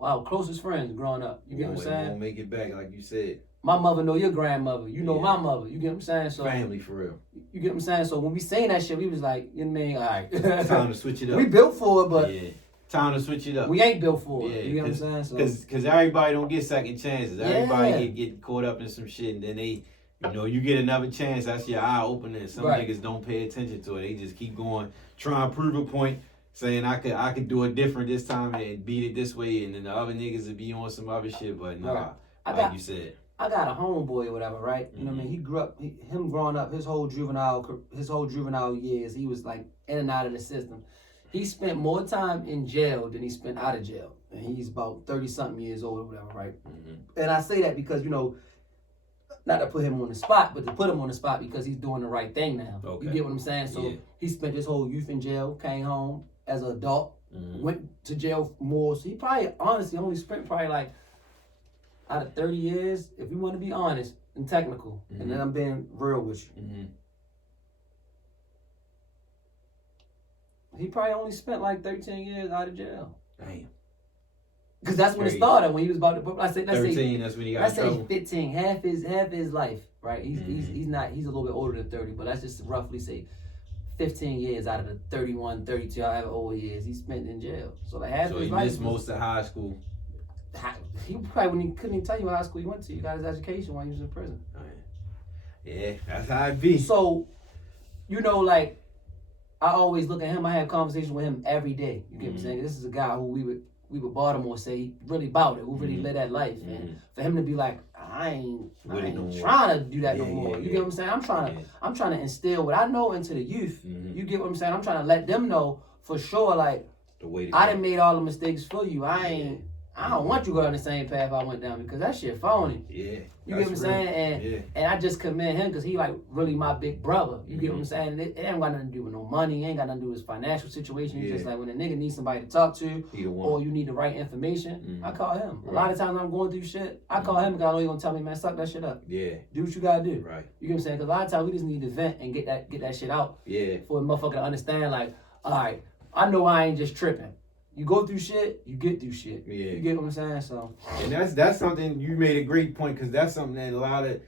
our closest friends growing up. You get what I'm saying? Won't make it back, like you said. My mother know your grandmother. You know my mother. You get what I'm saying? So family for real. You get what I'm saying? So when we saying that shit, we was like, you know what I mean? All right. Time to switch it up. We built for it, but time to switch it up. We ain't built for it. Yeah, you get what I'm saying? So Because everybody don't get second chances. Everybody get caught up in some shit, and then they, you know, you get another chance. That's your eye opening. Some niggas don't pay attention to it. They just keep going, trying to prove a point, saying I could do it different this time and beat it this way, and then the other niggas would be on some other shit. But nah, you said. I got a homeboy or whatever, right? You know what I mean? He grew up, him growing up, his whole juvenile years, he was like in and out of the system. He spent more time in jail than he spent out of jail. And he's about 30-something years old or whatever, right? And I say that because, you know, not to put him on the spot, but to put him on the spot because he's doing the right thing now. Okay. You get what I'm saying? So he spent his whole youth in jail, came home as an adult, went to jail more. So he probably, honestly, only spent probably like, out of 30 years, if you want to be honest and technical, and then I'm being real with you, he probably only spent like 13 years out of jail. Damn. Because that's when it started. When he was about to, let's say 13. That's when he got in trouble. 15, half his life, right? He's a little bit older than 30, but let's just roughly say 15 years out of the 31, 32, however old he is, he spent in jail. So like half his life. So he missed most of high school. He probably when he couldn't even tell you what high school he went to. He got his education while he was in prison. Yeah, that's how it be. So, you know, like I always look at him. I have conversations with him every day. You get what I'm saying? This is a guy who we would Baltimore say really about it, who really live that life. And for him to be like, I ain't trying to do that no more. You get what I'm saying? I'm trying to instill what I know into the youth. You get what I'm saying? I'm trying to let them know for sure. Like I done made all the mistakes for you. I don't want you to go down the same path I went down because that shit phony. Yeah. You get what I'm saying? And I just commend him because he like really my big brother. You get what I'm saying? It ain't got nothing to do with no money. It ain't got nothing to do with his financial situation. It's just like when a nigga needs somebody to talk to or you need the right information, I call him. A lot of times I'm going through shit, I call him because I know he's going to tell me, man, suck that shit up. Yeah. Do what you got to do. Right. You get what I'm saying? Because a lot of times we just need to vent and get that shit out. Yeah. For a motherfucker to understand like, all right, I know I ain't just tripping. You go through shit, you get through shit. Yeah. You get what I'm saying? So, and that's something you made a great point because that's something that a lot of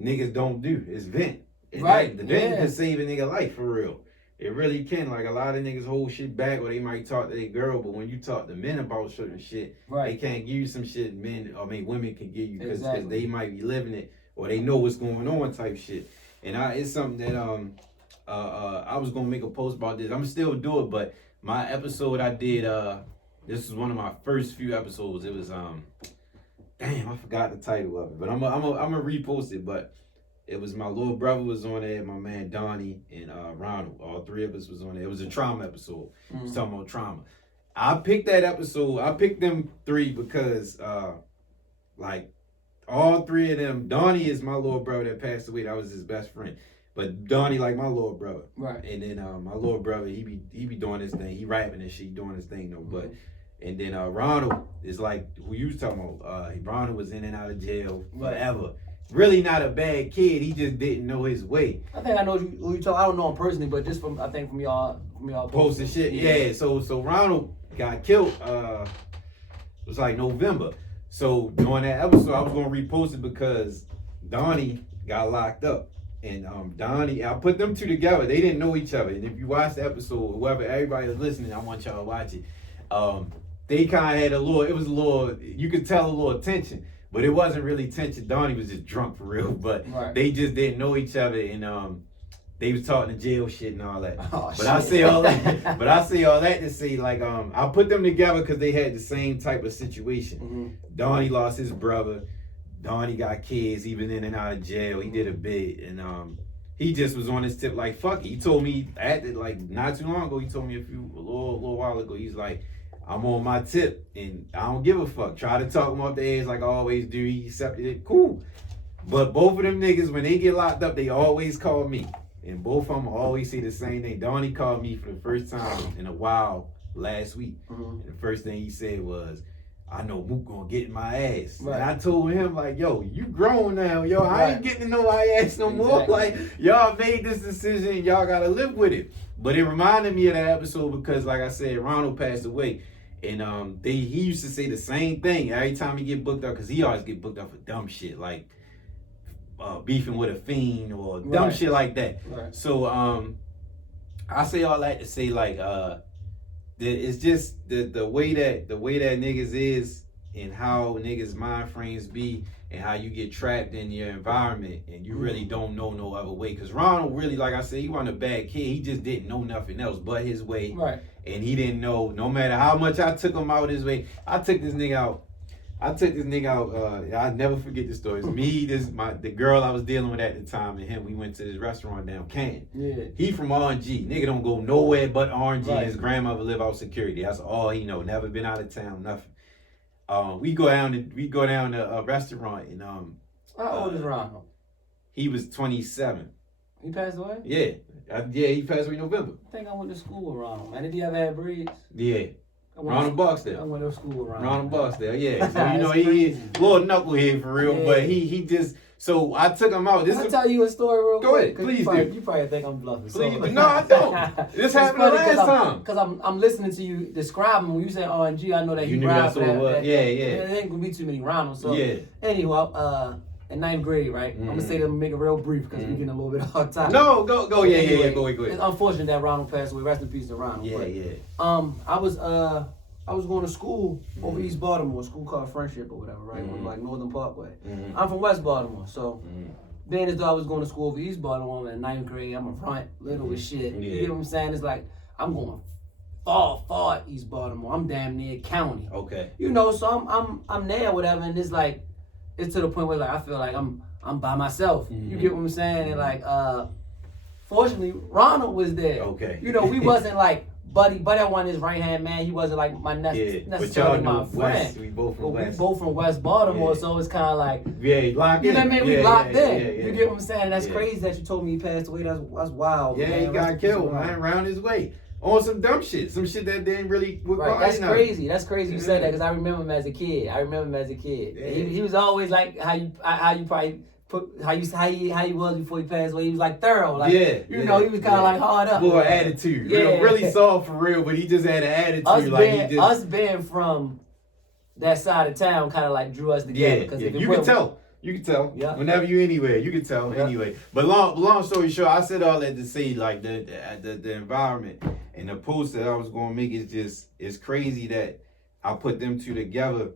niggas don't do is vent. And right. The vent can save a nigga life for real. It really can. Like a lot of niggas hold shit back or they might talk to their girl, but when you talk to men about certain shit, they can't give you some shit women can give you because they might be living it or they know what's going on type shit. And it's something that I was gonna make a post about this. I'm still do it, but my episode I did, this was one of my first few episodes. It was, damn, I forgot the title of it, but I'm gonna repost it. But it was my little brother was on there, my man Donnie and Ronald. All three of us was on there. It was a trauma episode. It was talking about trauma. I picked that episode. I picked them three because, like, all three of them. Donnie is my little brother that passed away. That was his best friend. But Donnie like my little brother. Right. And then my little brother, he be doing his thing. He rapping and shit, doing his thing though. But and then Ronald is like who you was talking about. Ronald was in and out of jail forever. Really not a bad kid. He just didn't know his way. I think I know who you talk. I don't know him personally, but just from y'all posting shit. Yeah. So Ronald got killed. It was like November. So during that episode, I was gonna repost it because Donnie got locked up. and Donnie. I put them two together. They didn't know each other. And if you watch the episode, whoever everybody is listening, I want y'all to watch it. They kind of had a little. It was a little. You could tell a little tension, but it wasn't really tension. Donnie was just drunk for real. But they just didn't know each other, and they was talking jail shit and all that. Oh, but I say all that. But I say all that to say like I put them together because they had the same type of situation. Mm-hmm. Donnie lost his brother. Donnie got kids. He been in and out of jail. He did a bit, and he just was on his tip like fuck it. He told me like not too long ago. He told me a little while ago. He's like, I'm on my tip and I don't give a fuck. Try to talk him off the edge like I always do. He accepted it. Cool. But both of them niggas, when they get locked up, they always call me. And both of them always say the same thing. Donnie called me for the first time in a while last week. And the first thing he said was, I know Mook gonna get in my ass. And I told him, like, yo, you grown now. Yo, I ain't getting in no ass no more. Like, y'all made this decision. Y'all gotta live with it. But it reminded me of that episode because, like I said, Ronald passed away. And he used to say the same thing every time he get booked up, because he always get booked up for dumb shit, like beefing with a fiend or dumb shit like that. So I say all that to say like it's just the way that niggas is and how niggas mind frames be and how you get trapped in your environment and you really don't know no other way. Cause Ronald really, like I said, he wasn't a bad kid. He just didn't know nothing else but his way. And he didn't know, no matter how much I took him out his way. I took this nigga out. I'll never forget this story. It's me, the girl I was dealing with at the time, and him. We went to this restaurant down Canton. He from RNG. Nigga don't go nowhere but RNG. And his grandmother live out security. That's all he know. Never been out of town. Nothing. We go down to a restaurant and how old is Ronald? He was 27. He passed away? Yeah, he passed away in November. I think I went to school with Ronald. Man, did he ever have braids? Yeah. Ronald Barksdale. I went to school with Ronald Barksdale, yeah. So you know he's a little knucklehead for real, but he just. So I took him out. I'll tell you a story real quick. Go ahead, please do. You probably think I'm bluffing. Please, so. No, I don't. This happened the last time. Because I'm listening to you describe him. When you say RNG, I know that you he knew that's what it was. Yeah. There ain't gonna be too many Ronalds. So anyway, in 9th grade, right? I'm gonna say that, make it real brief because we're getting a little bit off topic. No, go. Anyway, go ahead. It's unfortunate that Ronald passed away. Rest in peace to Ronald. I was going to school over East Baltimore, a school called Friendship or whatever, right? On like Northern Parkway. I'm from West Baltimore, so being as though I was going to school over East Baltimore in 9th grade, I'm a front, little as shit. You get what I'm saying? It's like I'm going far East Baltimore. I'm damn near county. Okay. You know, so I'm there or whatever, and it's like it's to the point where like I feel like I'm by myself. You get what I'm saying? And like fortunately Ronald was there. Okay. You know, we wasn't like Buddy, I wasn't his right hand man. He wasn't like my necessarily my friend. We both from West. We both from West Baltimore, so it's kind of like locked in. You know what I mean? We locked in. Yeah. You get what I'm saying? That's crazy that you told me he passed away. That's wild. Yeah, man. he got killed, man, around his way on some dumb shit, some shit that didn't really. Right, that's crazy. That's crazy you said that because I remember him as a kid. Yeah. He was always like how you probably. How he was before he passed away. He was like thorough, like you know, he was kind of like hard up. More attitude, really soft for real, but he just had an attitude. Us being from that side of town kind of like drew us together. You can tell. Yeah. Whenever you anywhere, you can tell anyway. But long story short, I said all that to say like the environment and the post that I was gonna make is it's crazy that I put them two together,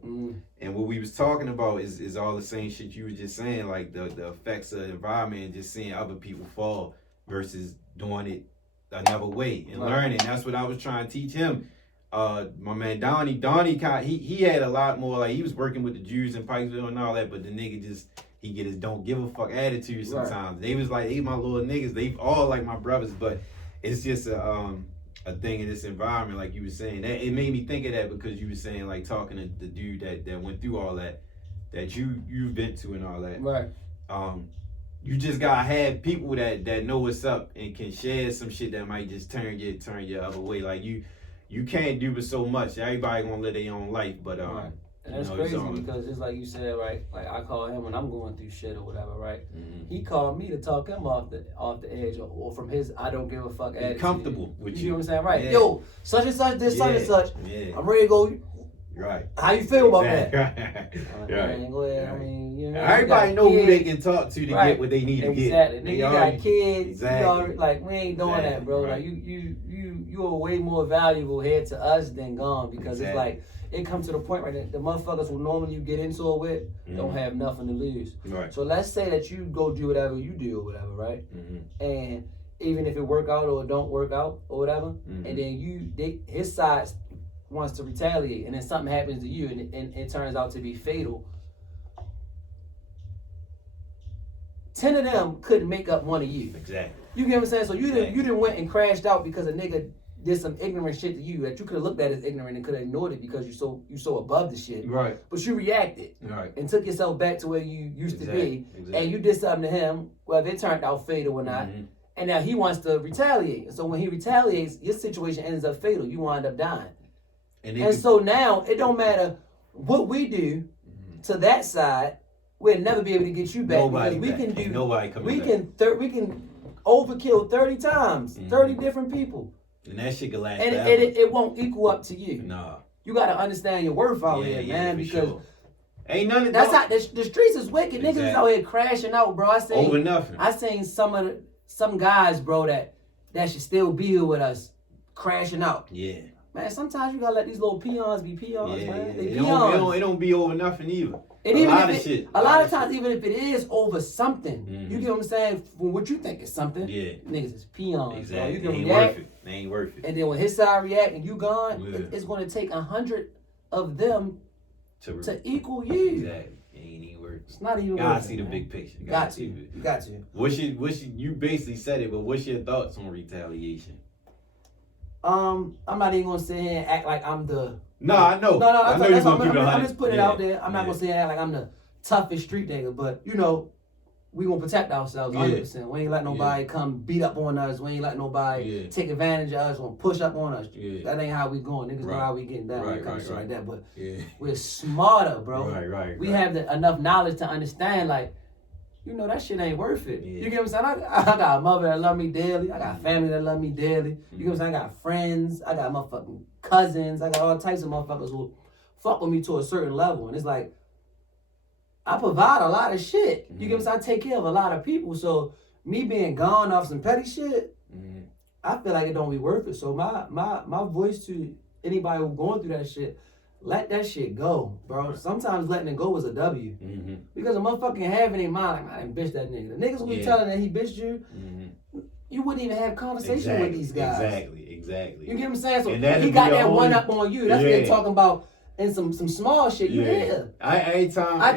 and what we was talking about is all the same shit you were just saying, like the effects of the environment and just seeing other people fall versus doing it another way and learning. That's what I was trying to teach him. My man Donnie he had a lot more, like he was working with the Jews in Pikesville and all that, but the nigga he get his don't give a fuck attitude sometimes. They was like, they my little niggas, they all like my brothers, but it's just a thing in this environment, like you were saying. That it made me think of that because you were saying like talking to the dude that went through all that you've been to and all that. Right. You just gotta have people that know what's up and can share some shit that might just turn your other way. Like you can't do but so much. Everybody gonna live their own life, but right. And that's crazy because it's like you said, right? Like I call him when I'm going through shit or whatever, right? He called me to talk him off the edge or from his I don't give a fuck attitude. Comfortable with you. You know what I'm saying? Right. Yeah. Yo, such and such, this, such and such. I'm ready to go. Right. How you feel about Exactly. that? Right. Man, go ahead. Right. I mean, you know, Everybody know who they can talk to Right. get what they need to get. Exactly. Nigga, They you already- got kids. Exactly. You already, like, we ain't doing Exactly. that, bro. Right. Like you are way more valuable here to us than gone because Exactly. it's like it comes to the point right there. The motherfuckers who normally you get into it with don't have nothing to lose. Right. So let's say that you go do whatever you do or whatever, right? And even if it work out or it don't work out or whatever, and then his side wants to retaliate, and then something happens to you, and it turns out to be fatal. 10 of them couldn't make up one of you. Exactly. You get what I'm saying? So you didn't went and crashed out because a nigga did some ignorant shit to you that you could have looked at as ignorant and could have ignored it because you so above the shit. Right. But you reacted. Right. And took yourself back to where you used to be. Exactly. And you did something to him, whether it turned out fatal or not. And now he wants to retaliate. So when he retaliates, your situation ends up fatal. You wind up dying. And so now it don't matter what we do to that side, we'll never be able to get you back because we can do. Nobody coming we back. we can overkill 30 times, 30 different people, and that shit can last and forever. it won't equal up to you. Nah. You got to understand your worth out here, man, because sure. Ain't none of that's how the streets is wicked. Exactly. Niggas out here crashing out, bro. over nothing. I seen some guys, bro, that should still be here with us, crashing out. Yeah. Man, sometimes you gotta let these little peons be peons, Yeah, man. yeah. They It peons. don't be over nothing either. And a lot of shit. A lot of times, even if it is over something, Mhm. you get what I'm saying? For what you think is something, Yeah. niggas is peons. Exactly. You can Ain't react, worth it. They ain't worth it. and then when his side react and you gone, Yeah. it's going to take 100 of them to equal you. Exactly. It ain't even worth it. It's not even Gotta worth see it, the man. big picture. You got to. You got to. You basically said it, but what's your thoughts on retaliation? I'm not even gonna sit here and act like I'm the. No, I know. No, I know you're gonna keep it I'm 100. just putting it out there. I'm not gonna say act like I'm the toughest street nigga, but you know, we gonna protect ourselves 100%. We ain't let nobody come beat up on us. We ain't let nobody take advantage of us or push up on us. That ain't how we going. Niggas know how we getting down when it comes to shit like that. But we're smarter, bro. Right. We have enough knowledge to understand, like, you know, that shit ain't worth it. You get what I'm saying? I got a mother that love me dearly. I got family that love me dearly. You get what I'm saying? I got friends. I got motherfucking cousins. I got all types of motherfuckers who fuck with me to a certain level. And it's like, I provide a lot of shit. You get what I'm saying? I take care of a lot of people. So me being gone off some petty shit, I feel like it don't be worth it. So my voice to anybody who going through that shit, let that shit go, bro. Sometimes letting it go is a W. Because a motherfucking have in their mind, like, I didn't bitch that nigga. The niggas who be telling that he bitched you, you wouldn't even have conversation with these guys. Exactly. You get what I'm saying? So And he got that one up on you. That's what they're talking about. And some small shit, you hear. I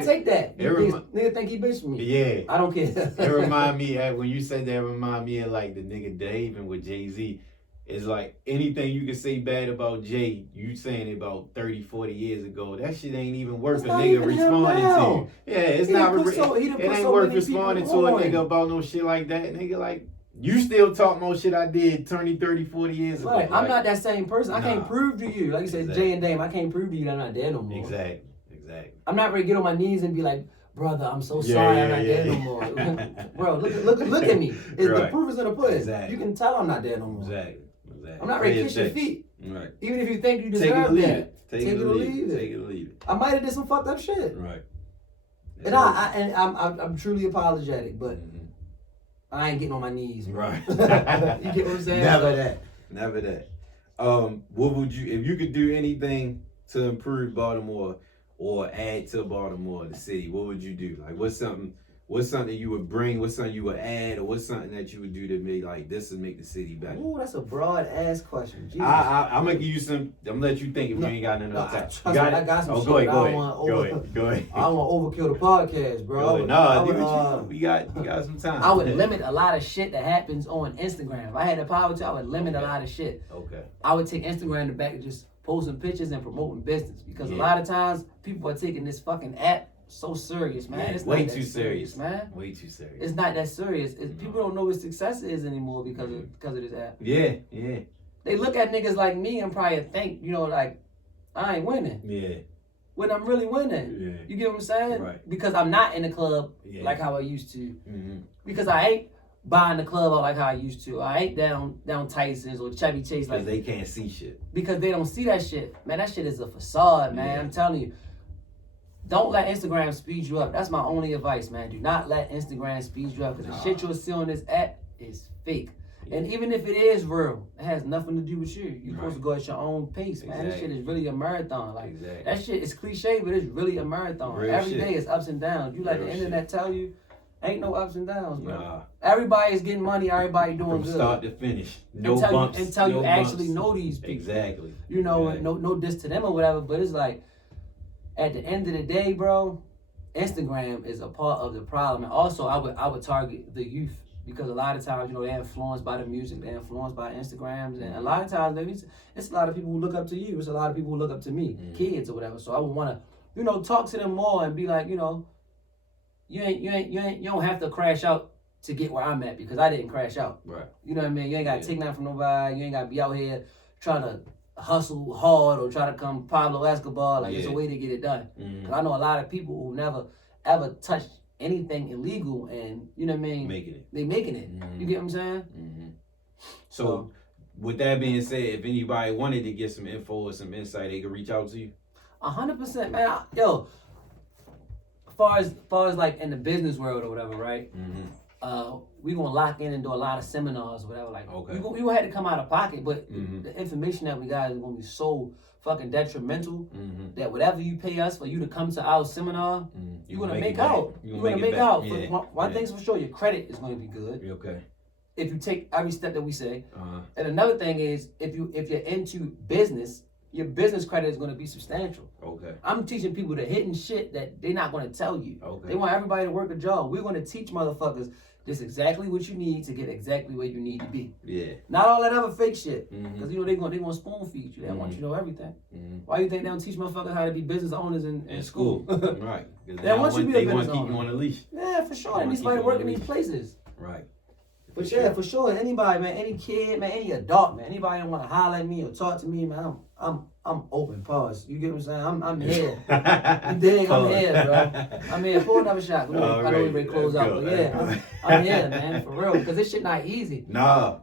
take that. Nigga think he bitched me. Yeah. I don't care. It remind me, when you said that, it remind me of like the nigga Dave and with Jay-Z. It's like anything you can say bad about Jay, you saying it about 30, 40 years ago, that shit ain't even worth a nigga responding to. Yeah, it's not. It ain't worth responding to a nigga about no shit like that. Nigga, like, you still talk more shit I did 20, 30, 40 years ago. Right, I'm not that same person. I can't prove to you. Like you said, Exactly. Jay and Dame, I can't prove to you that I'm not dead no more. Exactly. I'm not ready to get on my knees and be like, brother, I'm so sorry I'm not dead no more. Bro, look at me. The proof is in the pudding. Exactly. You can tell I'm not dead no more. Exactly. I'm not ready to kiss your feet. Right. Even if you think you Take deserve that. Take it or leave it. I might have did some fucked up shit. Right. And I'm truly apologetic, but I ain't getting on my knees. Right. You get what I'm saying? Never that. What would you, if you could do anything to improve Baltimore or add to Baltimore, the city, what would you do? Like, what's something you would bring? What's something you would add? Or what's something that you would do to make, like, this would make the city better? Ooh, that's a broad ass question. Jesus. I'm gonna give you some. I'm gonna let you think if you ain't got none other time. I got some shit. Go ahead. Go ahead. I don't want to overkill the podcast, bro. We got some time. I would limit a lot of shit that happens on Instagram. If I had the power to, I would limit a lot of shit. Okay. I would take Instagram to back and just posting pictures and promoting business because a lot of times people are taking this fucking app so serious, man. Yeah, it's way not too serious, man. Way too serious. It's not that serious. People don't know what success is anymore because of this app. Yeah. They look at niggas like me and probably think, you know, like, I ain't winning. Yeah. When I'm really winning. Yeah. You get what I'm saying? Right. Because I'm not in the club like how I used to. Because I ain't buying the club out like how I used to. I ain't down Tyson's or Chevy Chase Because like they can't see shit. because they don't see that shit. Man, that shit is a facade, man. Yeah. I'm telling you. Don't let Instagram speed you up. That's my only advice, man. Do not let Instagram speed you up because the shit you'll see on this app is fake. Yeah. And even if it is real, it has nothing to do with you. You're supposed to go at your own pace, man. This shit is really a marathon. Like that shit is cliche, but it's really a marathon. Real Every shit. day is ups and downs. You let Real the internet tell you, ain't no ups and downs, bro. Nah. Everybody is getting money. Everybody doing From good. start to finish. No until bumps. Until no you bumps. actually know these people. Exactly. You know, no diss to them or whatever. But it's like, at the end of the day, bro, Instagram is a part of the problem. And also, I would target the youth because a lot of times, you know, they're influenced by the music, they're influenced by Instagrams, and a lot of times, it's a lot of people who look up to you. It's a lot of people who look up to me, kids or whatever. So I would want to, you know, talk to them more and be like, you know, you don't have to crash out to get where I'm at because I didn't crash out. Right. You know what I mean? You ain't got to take nothing from nobody. You ain't got to be out here trying to hustle hard or try to come Pablo Escobar. Like, it's a way to get it done. Because I know a lot of people who never ever touched anything illegal and, you know what I mean? They making it. You get what I'm saying? So, with that being said, if anybody wanted to get some info or some insight, they could reach out to you? 100%, man. Yo, as far as like in the business world or whatever, right? We gonna lock in and do a lot of seminars or whatever. Like, we gonna have to come out of pocket, but the information that we got is gonna be so fucking detrimental that whatever you pay us for you to come to our seminar, you're gonna make out. You're gonna make out. One thing's for sure, your credit is gonna be good. Okay. If you take every step that we say. And another thing is, if you're into business, your business credit is going to be substantial. Okay. I'm teaching people the hidden shit that they're not going to tell you. Okay. They want everybody to work a job. We're going to teach motherfuckers this is exactly what you need to get exactly where you need to be. Yeah. Not all that other fake shit. Because, you know, they're going to spoon feed you. They want you to know everything. Why do you think they don't teach motherfuckers how to be business owners in school? Right. They want you to be a business owner. They want to keep you on the leash. Yeah, for sure. They need somebody to work in these places. Right. But yeah, for sure, anybody, man, any kid, man, any adult, man, anybody that want to holler at me or talk to me, man, I'm open. Pause. You get what I'm saying? I'm here. You dig? I'm here, bro. I'm here. Pull another shot. I know we ready to close out, but yeah, I'm here, man, for real. Because this shit not easy. Nah.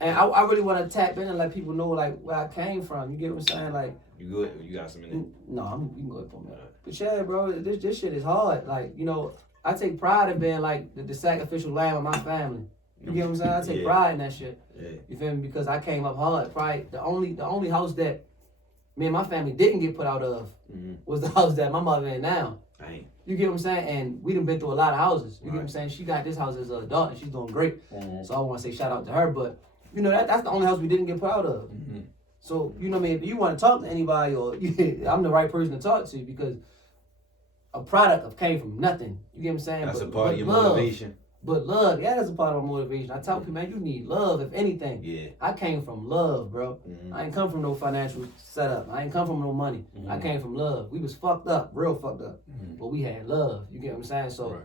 And I really want to tap in and let people know like where I came from. You get what I'm saying? Like, you good? You got some in it? No, you can go ahead for me. But yeah, bro, this shit is hard. Like, you know, I take pride in being like the sacrificial lamb of my family. You get what I'm saying? I take pride in that shit. Yeah. You feel me? Because I came up hard. Probably the only house that me and my family didn't get put out of was the house that my mother in now. Dang. You get what I'm saying? And we done been through a lot of houses. You get what I'm saying? She got this house as an adult and she's doing great. So I want to say shout out to her. But you know that's the only house we didn't get put out of. So you know what I mean? If you want to talk to anybody, or I'm the right person to talk to because a product came from nothing. You get what I'm saying? That's a part of your motivation. But love, that's a part of my motivation. I tell people, man, you need love, if anything. Yeah. I came from love, bro. I ain't come from no financial setup. I ain't come from no money. I came from love. We was fucked up, real fucked up. But we had love. You get what I'm saying? So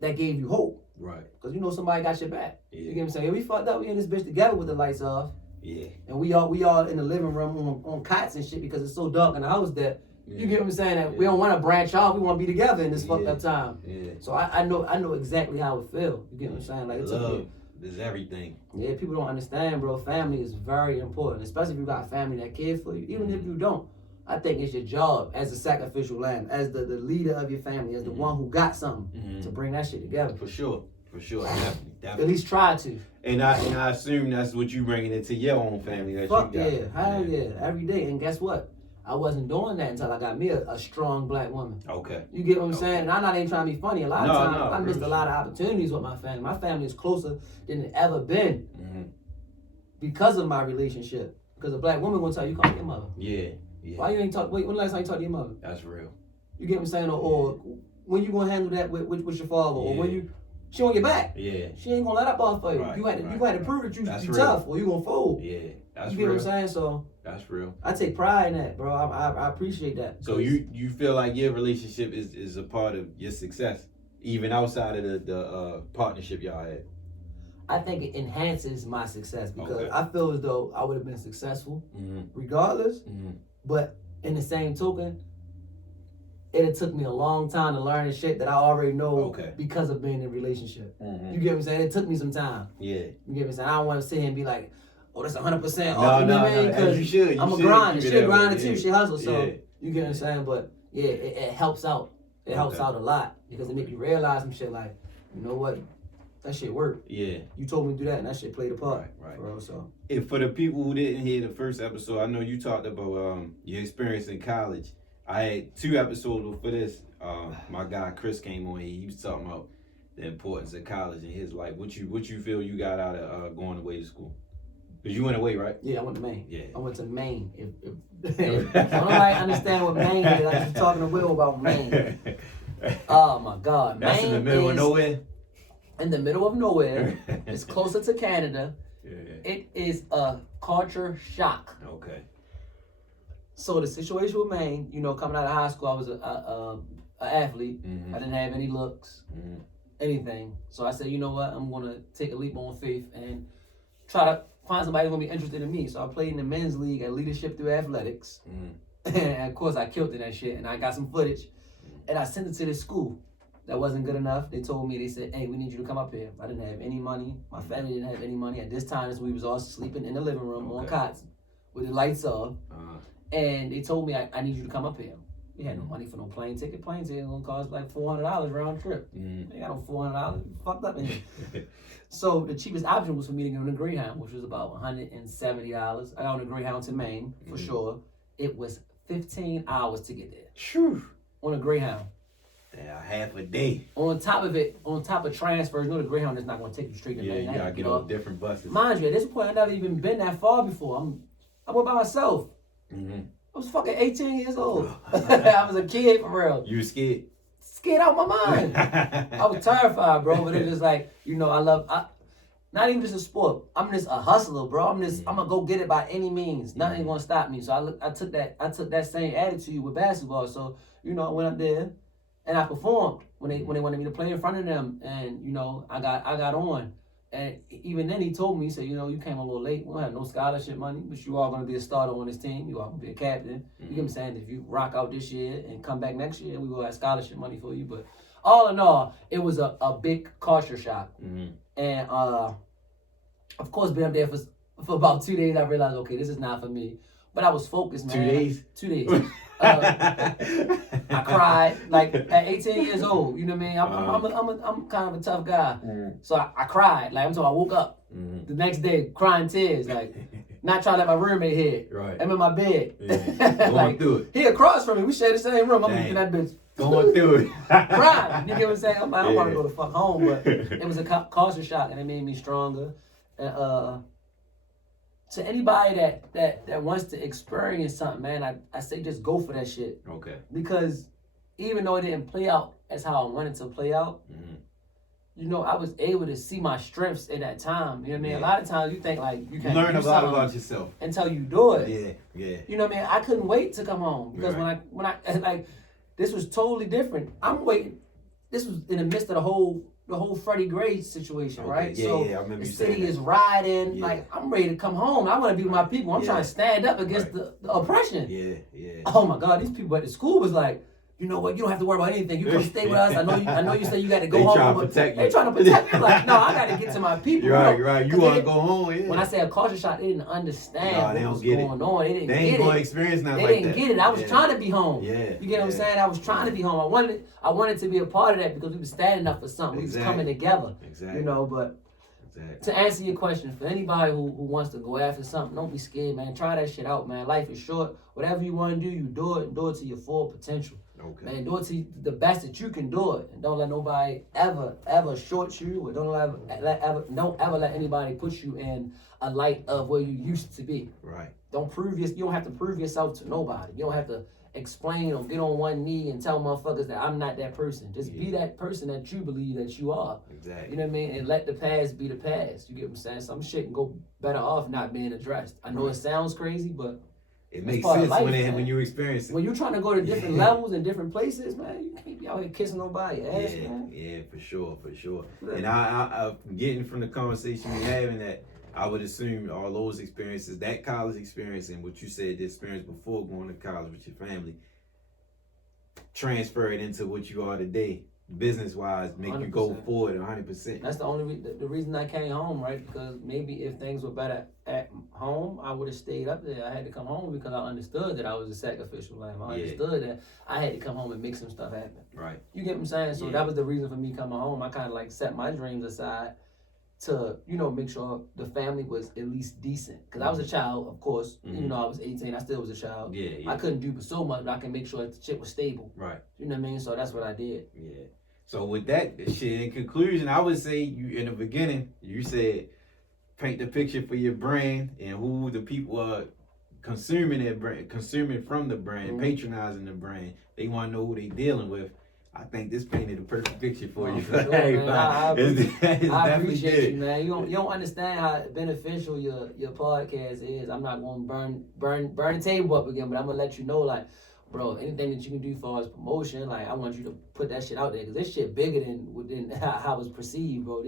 that gave you hope. Right. Because you know somebody got your back. Yeah. You get what I'm saying? We fucked up. We in this bitch together with the lights off. Yeah. And we all in the living room on cots and shit because it's so dark in the house that you get what I'm saying? That we don't want to branch off. We want to be together in this fucked up time. Yeah. So I know exactly how it feel. You get what I'm saying? Like love is everything. Yeah, people don't understand, bro. Family is very important, especially if you got family that cares for you. Even if you don't, I think it's your job as a sacrificial lamb, as the leader of your family, as the one who got something to bring that shit together. For sure, definitely. At least try to. And I assume that's what you bringing into your own family. That Fuck you got. Yeah, hell yeah, every day. And guess what? I wasn't doing that until I got me a strong black woman. Okay. You get what I'm saying? And I'm not even trying to be funny. A lot of times I missed a lot of opportunities with my family. My family is closer than it ever been because of my relationship. Because a black woman gonna tell you, call your mother. Yeah. Why you ain't talk? Wait, when the last time you talked to your mother? That's real. You get what I'm saying? Or when you gonna handle that with your father? Or when you she on your back? Yeah. She ain't gonna let up off for you. You had to prove that you be tough, or you gonna fold. Yeah. That's you get real. What I'm saying? So that's real. I take pride in that, bro. I appreciate that. So you feel like your relationship is a part of your success, even outside of the partnership y'all had? I think it enhances my success because I feel as though I would have been successful regardless. But in the same token, it took me a long time to learn the shit that I already know because of being in a relationship. You get what I'm saying? It took me some time. Yeah. You get what I'm saying? I don't want to sit here and be like, oh, that's 100% off. No, you know what I mean? Because you should. I'm a grinder. She a grinder too. Yeah. She hustles. So Yeah. you get what I'm saying? But yeah, it helps out. It helps out a lot because it make you realize some shit like, you know what? That shit worked. Yeah. You told me to do that and that shit played a part. Right. Bro, so. And for the people who didn't hear the first episode, I know you talked about your experience in college. I had 2 episodes for this. My guy Chris came on here. He was talking about the importance of college in his life. What you feel you got out of going away to school? Because you went away, right? Yeah, I went to Maine. Yeah. I went to Maine. If nobody understand what Maine is, I'm just talking to Will about Maine. Oh my God. That's Maine in the middle of nowhere? In the middle of nowhere. It's closer to Canada. Yeah. It is a culture shock. Okay. So the situation with Maine, you know, coming out of high school, I was a athlete. Mm-hmm. I didn't have any looks, anything. So I said, you know what? I'm gonna take a leap on faith and try to find somebody who's gonna be interested in me. So I played in the men's league at Leadership Through Athletics, and of course I killed in that shit. And I got some footage, and I sent it to this school. That wasn't good enough. They told me, they said, hey, we need you to come up here. I didn't have any money. My family didn't have any money. At this time, we was all sleeping in the living room on cots with the lights off. And they told me, I need you to come up here. We had no money for no plane ticket. Plane ticket gonna cost like $400 round trip. They got no $400. Fucked up in here. So the cheapest option was for me to get on a Greyhound, which was about $170. I got on a Greyhound to Maine, for sure. It was 15 hours to get there. Shoo. On a Greyhound. Yeah, half a day. On top of transfers, you know the Greyhound is not going to take you straight to Maine. Yeah, you gotta get on different buses. Mind you, at this point, I've never even been that far before. I went by myself. I was fucking 18 years old. I was a kid for real. You were scared? Scared out my mind. I was terrified, bro. But it was like, you know, not even just a sport. I'm just a hustler, bro. I'm gonna go get it by any means. Nothing gonna stop me. So I took that same attitude with basketball. So, you know, I went up there. And I performed when they wanted me to play in front of them, and you know I got on. And even then he told me, he said, you know, you came a little late. We don't have no scholarship money, but you are going to be a starter on this team. You are going to be a captain. You get what I'm saying? If you rock out this year and come back next year, we will have scholarship money for you. But all in all, it was a big culture shock. And of course, being up there for about 2 days, I realized, okay, this is not for me. But I was focused, man. 2 days? 2 days. I cried like at 18 years old. You know what I mean? I'm kind of a tough guy, so I cried. Like I woke up the next day crying tears, like not trying to let my roommate hear it. Right. I'm in my bed, Going like, through it. He across from me. We share the same room. I'm in that bitch. Going through it. Crying. You get what I'm saying? I don't want to go the fuck home, but it was a culture shock, and it made me stronger. And to anybody that wants to experience something, man, I say just go for that shit. Okay. Because even though it didn't play out as how I wanted to play out, you know, I was able to see my strengths in that time. You know what I mean? A lot of times you think like you can't learn do a lot something about yourself until you do it. Yeah. You know what I mean? I couldn't wait to come home because when I like this was totally different. I'm waiting. This was in the midst of the whole Freddie Gray situation, right? Yeah, so I remember the you saying city that. is riding. Yeah. Like I'm ready to come home. I want to be with my people. I'm trying to stand up against the oppression. Yeah. Oh my God, these people at the school was like, you know what? You don't have to worry about anything. You come stay with us. I know you say you got to go home. They trying to protect you. They trying to protect me. I'm like, no, I got to get to my people. You're right. You want to go home? Yeah. When I say a culture shock, they didn't understand what was going on. They didn't they get ain't it. going to experience nothing They like didn't that. get it. I was trying to be home. Yeah. You get what I'm saying? I was trying to be home. I wanted to be a part of that because we were standing up for something. We was coming together. Exactly. You know, but to answer your question, for anybody who wants to go after something, don't be scared, man. Try that shit out, man. Life is short. Whatever you want to do, you do it and do it to your full potential. Okay. Man, do it to the best that you can do it, and don't let nobody ever short you, or don't ever let anybody put you in a light of where you used to be. Right. You don't have to prove yourself to nobody. You don't have to explain or get on one knee and tell motherfuckers that I'm not that person. Just be that person that you believe that you are. Exactly. You know what I mean? And let the past be the past. You get what I'm saying? Some shit can go better off not being addressed. I know it sounds crazy, but it makes sense when you experience it. When you're trying to go to different levels and different places, man, you can't be out here kissing nobody's ass, man. Yeah, for sure. And I getting from the conversation we're having that I would assume all those experiences, that college experience and what you said, the experience before going to college with your family, transfer it into what you are today, business wise, make you go 100%. forward 100%. That's the only the reason I came home, right? Because maybe if things were better at home, I would have stayed up there. I had to come home because I understood that I was a sacrificial lamb. I understood that I had to come home and make some stuff happen. Right. You get what I'm saying? So that was the reason for me coming home. I kind of like set my dreams aside to, you know, make sure the family was at least decent. Because I was a child, of course. Even though I was 18, I still was a child. Yeah. I couldn't do so much, but I can make sure that the shit was stable. Right. You know what I mean? So that's what I did. Yeah. So with that shit, in conclusion, I would say you in the beginning, you said paint the picture for your brand and who the people are consuming that brand, consuming from the brand, patronizing the brand. They want to know who they dealing with. I think this painted a perfect picture for you. For sure, man. I appreciate you, man. You don't understand how beneficial your podcast is. I'm not going to burn the table up again, but I'm gonna let you know, like, bro, anything that you can do as far as promotion, like, I want you to put that shit out there, because this shit bigger than how it's perceived, bro.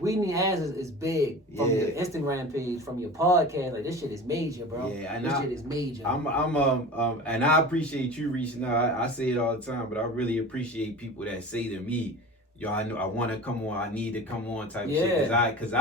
We Need Answers is big from your Instagram page, from your podcast. Like, this shit is major, bro. Yeah, this shit is major. And I appreciate you reaching out. I say it all the time, but I really appreciate people that say to me, yo, I know I want to come on, I need to come on type shit, because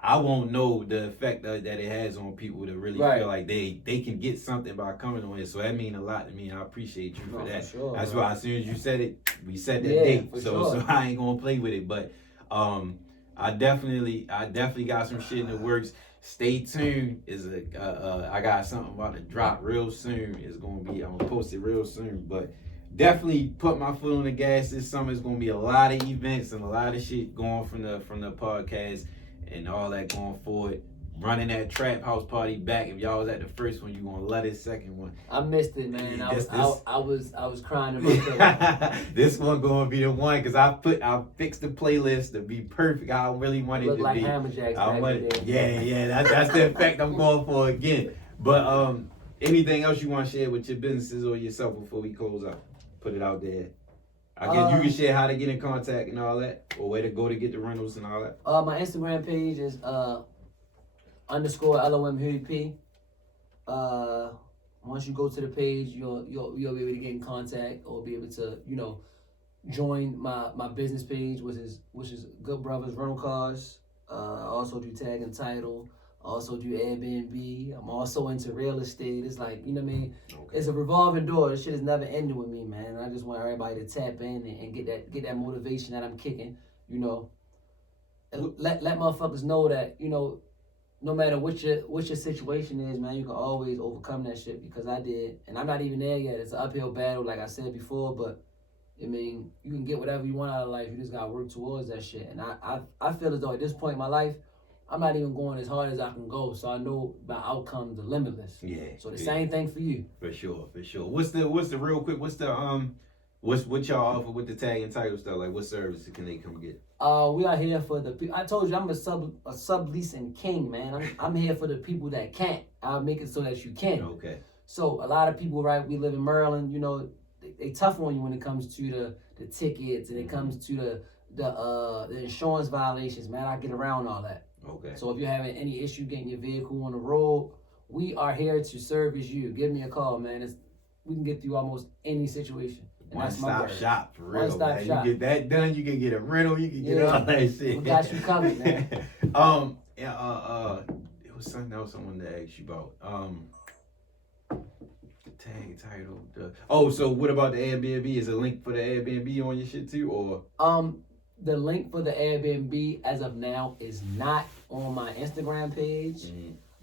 I won't know the effect that it has on people to really feel like they can get something by coming on here. So that means a lot to me, and I appreciate you for that. For sure, that's bro. why as soon as you said it, we set that date. So I ain't gonna play with it. But I definitely got some shit in the works. Stay tuned. I got something about to drop real soon. I'm gonna post it real soon. But definitely put my foot on the gas this summer. It's gonna be a lot of events and a lot of shit going from the podcast and all that going forward. Running that trap house party back. If y'all was at the first one, you gonna love this second one. I missed it, man. I was crying in my pillow. This one gonna be the one, because I fixed the playlist to be perfect. I really wanted it to like be. Hammer Jacks back Yeah. That's the effect I'm going for again. But anything else you want to share with your businesses or yourself before we close out? Put it out there. I guess you can share how to get in contact and all that, or where to go to get the rentals and all that. My Instagram page is _LOMHP. Once you go to the page, you'll be able to get in contact or be able to, you know, join my business page, which is Good Brothers Rental Cars. I also do tag and title. I also do Airbnb. I'm also into real estate. It's like, you know what I mean? Okay. It's a revolving door. This shit is never ending with me, man. I just want everybody to tap in and get that motivation that I'm kicking, you know. And let motherfuckers know that, you know, no matter what your situation is, man, you can always overcome that shit, because I did. And I'm not even there yet. It's an uphill battle, like I said before, but I mean, you can get whatever you want out of life. You just gotta work towards that shit. And I feel as though at this point in my life, I'm not even going as hard as I can go, so I know my outcomes are limitless. Yeah. So the same thing for you. For sure. What's the real quick? What's what y'all offer with the tag and title stuff? Like, what services can they come get? We are here for the people. I told you I'm a subleasing king, man. I'm here for the people that can't. I'll make it so that you can. Okay. So a lot of people, right? We live in Maryland. You know, they tough on you when it comes to the tickets and it comes to the insurance violations. Man, I get around all that. Okay. So if you're having any issue getting your vehicle on the road, we are here to service you. Give me a call, man. We can get through almost any situation. One-stop shop, for real, One-stop man. shop. You get that done, you can get a rental, you can get all that shit. We got you covered, man. It was something else I wanted to ask you about. The tag title. So what about the Airbnb? Is a link for the Airbnb on your shit too, or? The link for the Airbnb as of now is not on my Instagram page.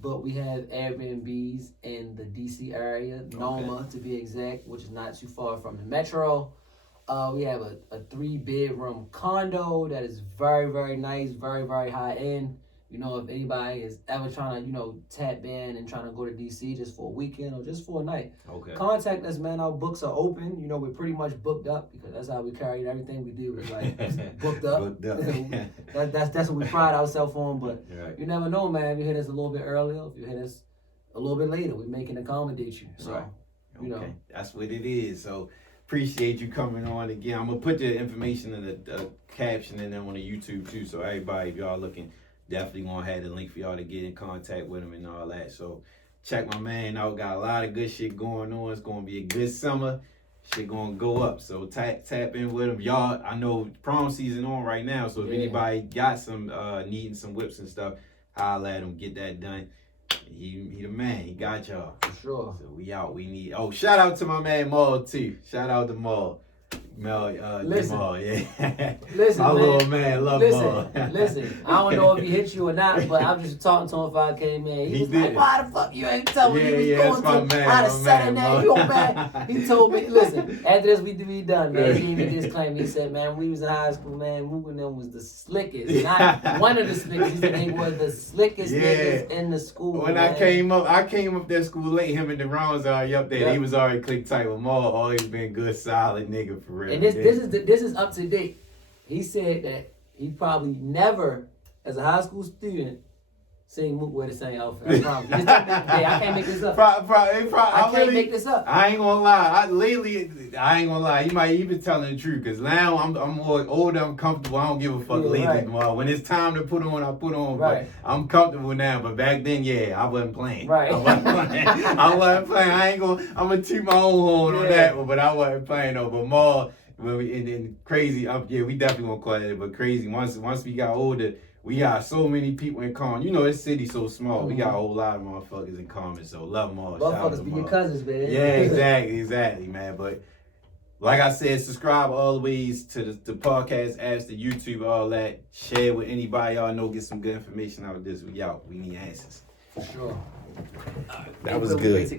But we have Airbnbs in the DC area, Noma to be exact, which is not too far from the metro. We have a 3-bedroom condo that is very, very nice, very, very high end. You know, if anybody is ever trying to, you know, tap in and trying to go to DC just for a weekend or just for a night, contact us, man. Our books are open. You know, we're pretty much booked up, because that's how we carry everything we do. Is like booked up. That's what we pride ourselves on. But you never know, man. If you hit us a little bit earlier, if you hit us a little bit later, we can accommodate you. So, you know, that's what it is. So appreciate you coming on again. I'm gonna put the information in the caption and then on the YouTube too. So everybody, if y'all looking, definitely gonna have the link for y'all to get in contact with him and all that. So check my man out. Got a lot of good shit going on. It's gonna be a good summer. shit gonna go up. So tap in with him. Y'all, I know prom season on right now, so if anybody got some needing some whips and stuff, holla at him, get that done. He the man, he got y'all. For sure. So we out, we need shout out to my man Maul too. Shout out to Maul. Listen, Maul, yeah. Listen, my man. little man, love Maul. Listen. I don't know if he hit you or not, but I'm just talking to him if I came in. He was did. like, "Why the fuck you ain't tell me you was going to?" Man, I'd have sat in there. Maul. You don't mad? He told me, listen. After this, we done, man. He gave me this claim. He said, "Man, when we was in high school, man, Mook and them was the slickest. Not one of the slickest. He said they were the slickest niggas in the school." When man. I came up that school late. Him and the Rounds already up there. He was already click tight with Maul. Always been good, solid nigga for real. And this is up to date. He said that he probably never, as a high school student, seen Mook wear the same outfit. I promise. He just told me today. I can't make this up. I can't make this up. I ain't gonna lie. I ain't gonna lie. He been telling the truth. Cause now I'm more older. I'm comfortable. I don't give a fuck lately. Right. When it's time to put on, I put on. Right. But I'm comfortable now. But back then, yeah, I wasn't playing. Right. I wasn't playing. I'm gonna toot my own horn on that one. But I wasn't playing though. But more when we and crazy up. Yeah, we definitely gonna call it. But crazy. Once we got older. We got so many people in common. You know, this city's so small. We got a whole lot of motherfuckers in common. So love them all. Motherfuckers be your cousins, man. Yeah, exactly, man. But like I said, subscribe always to the podcast apps, the YouTube, all that. Share with anybody y'all know. Get some good information out of this. We out. We need answers. For sure. That was good.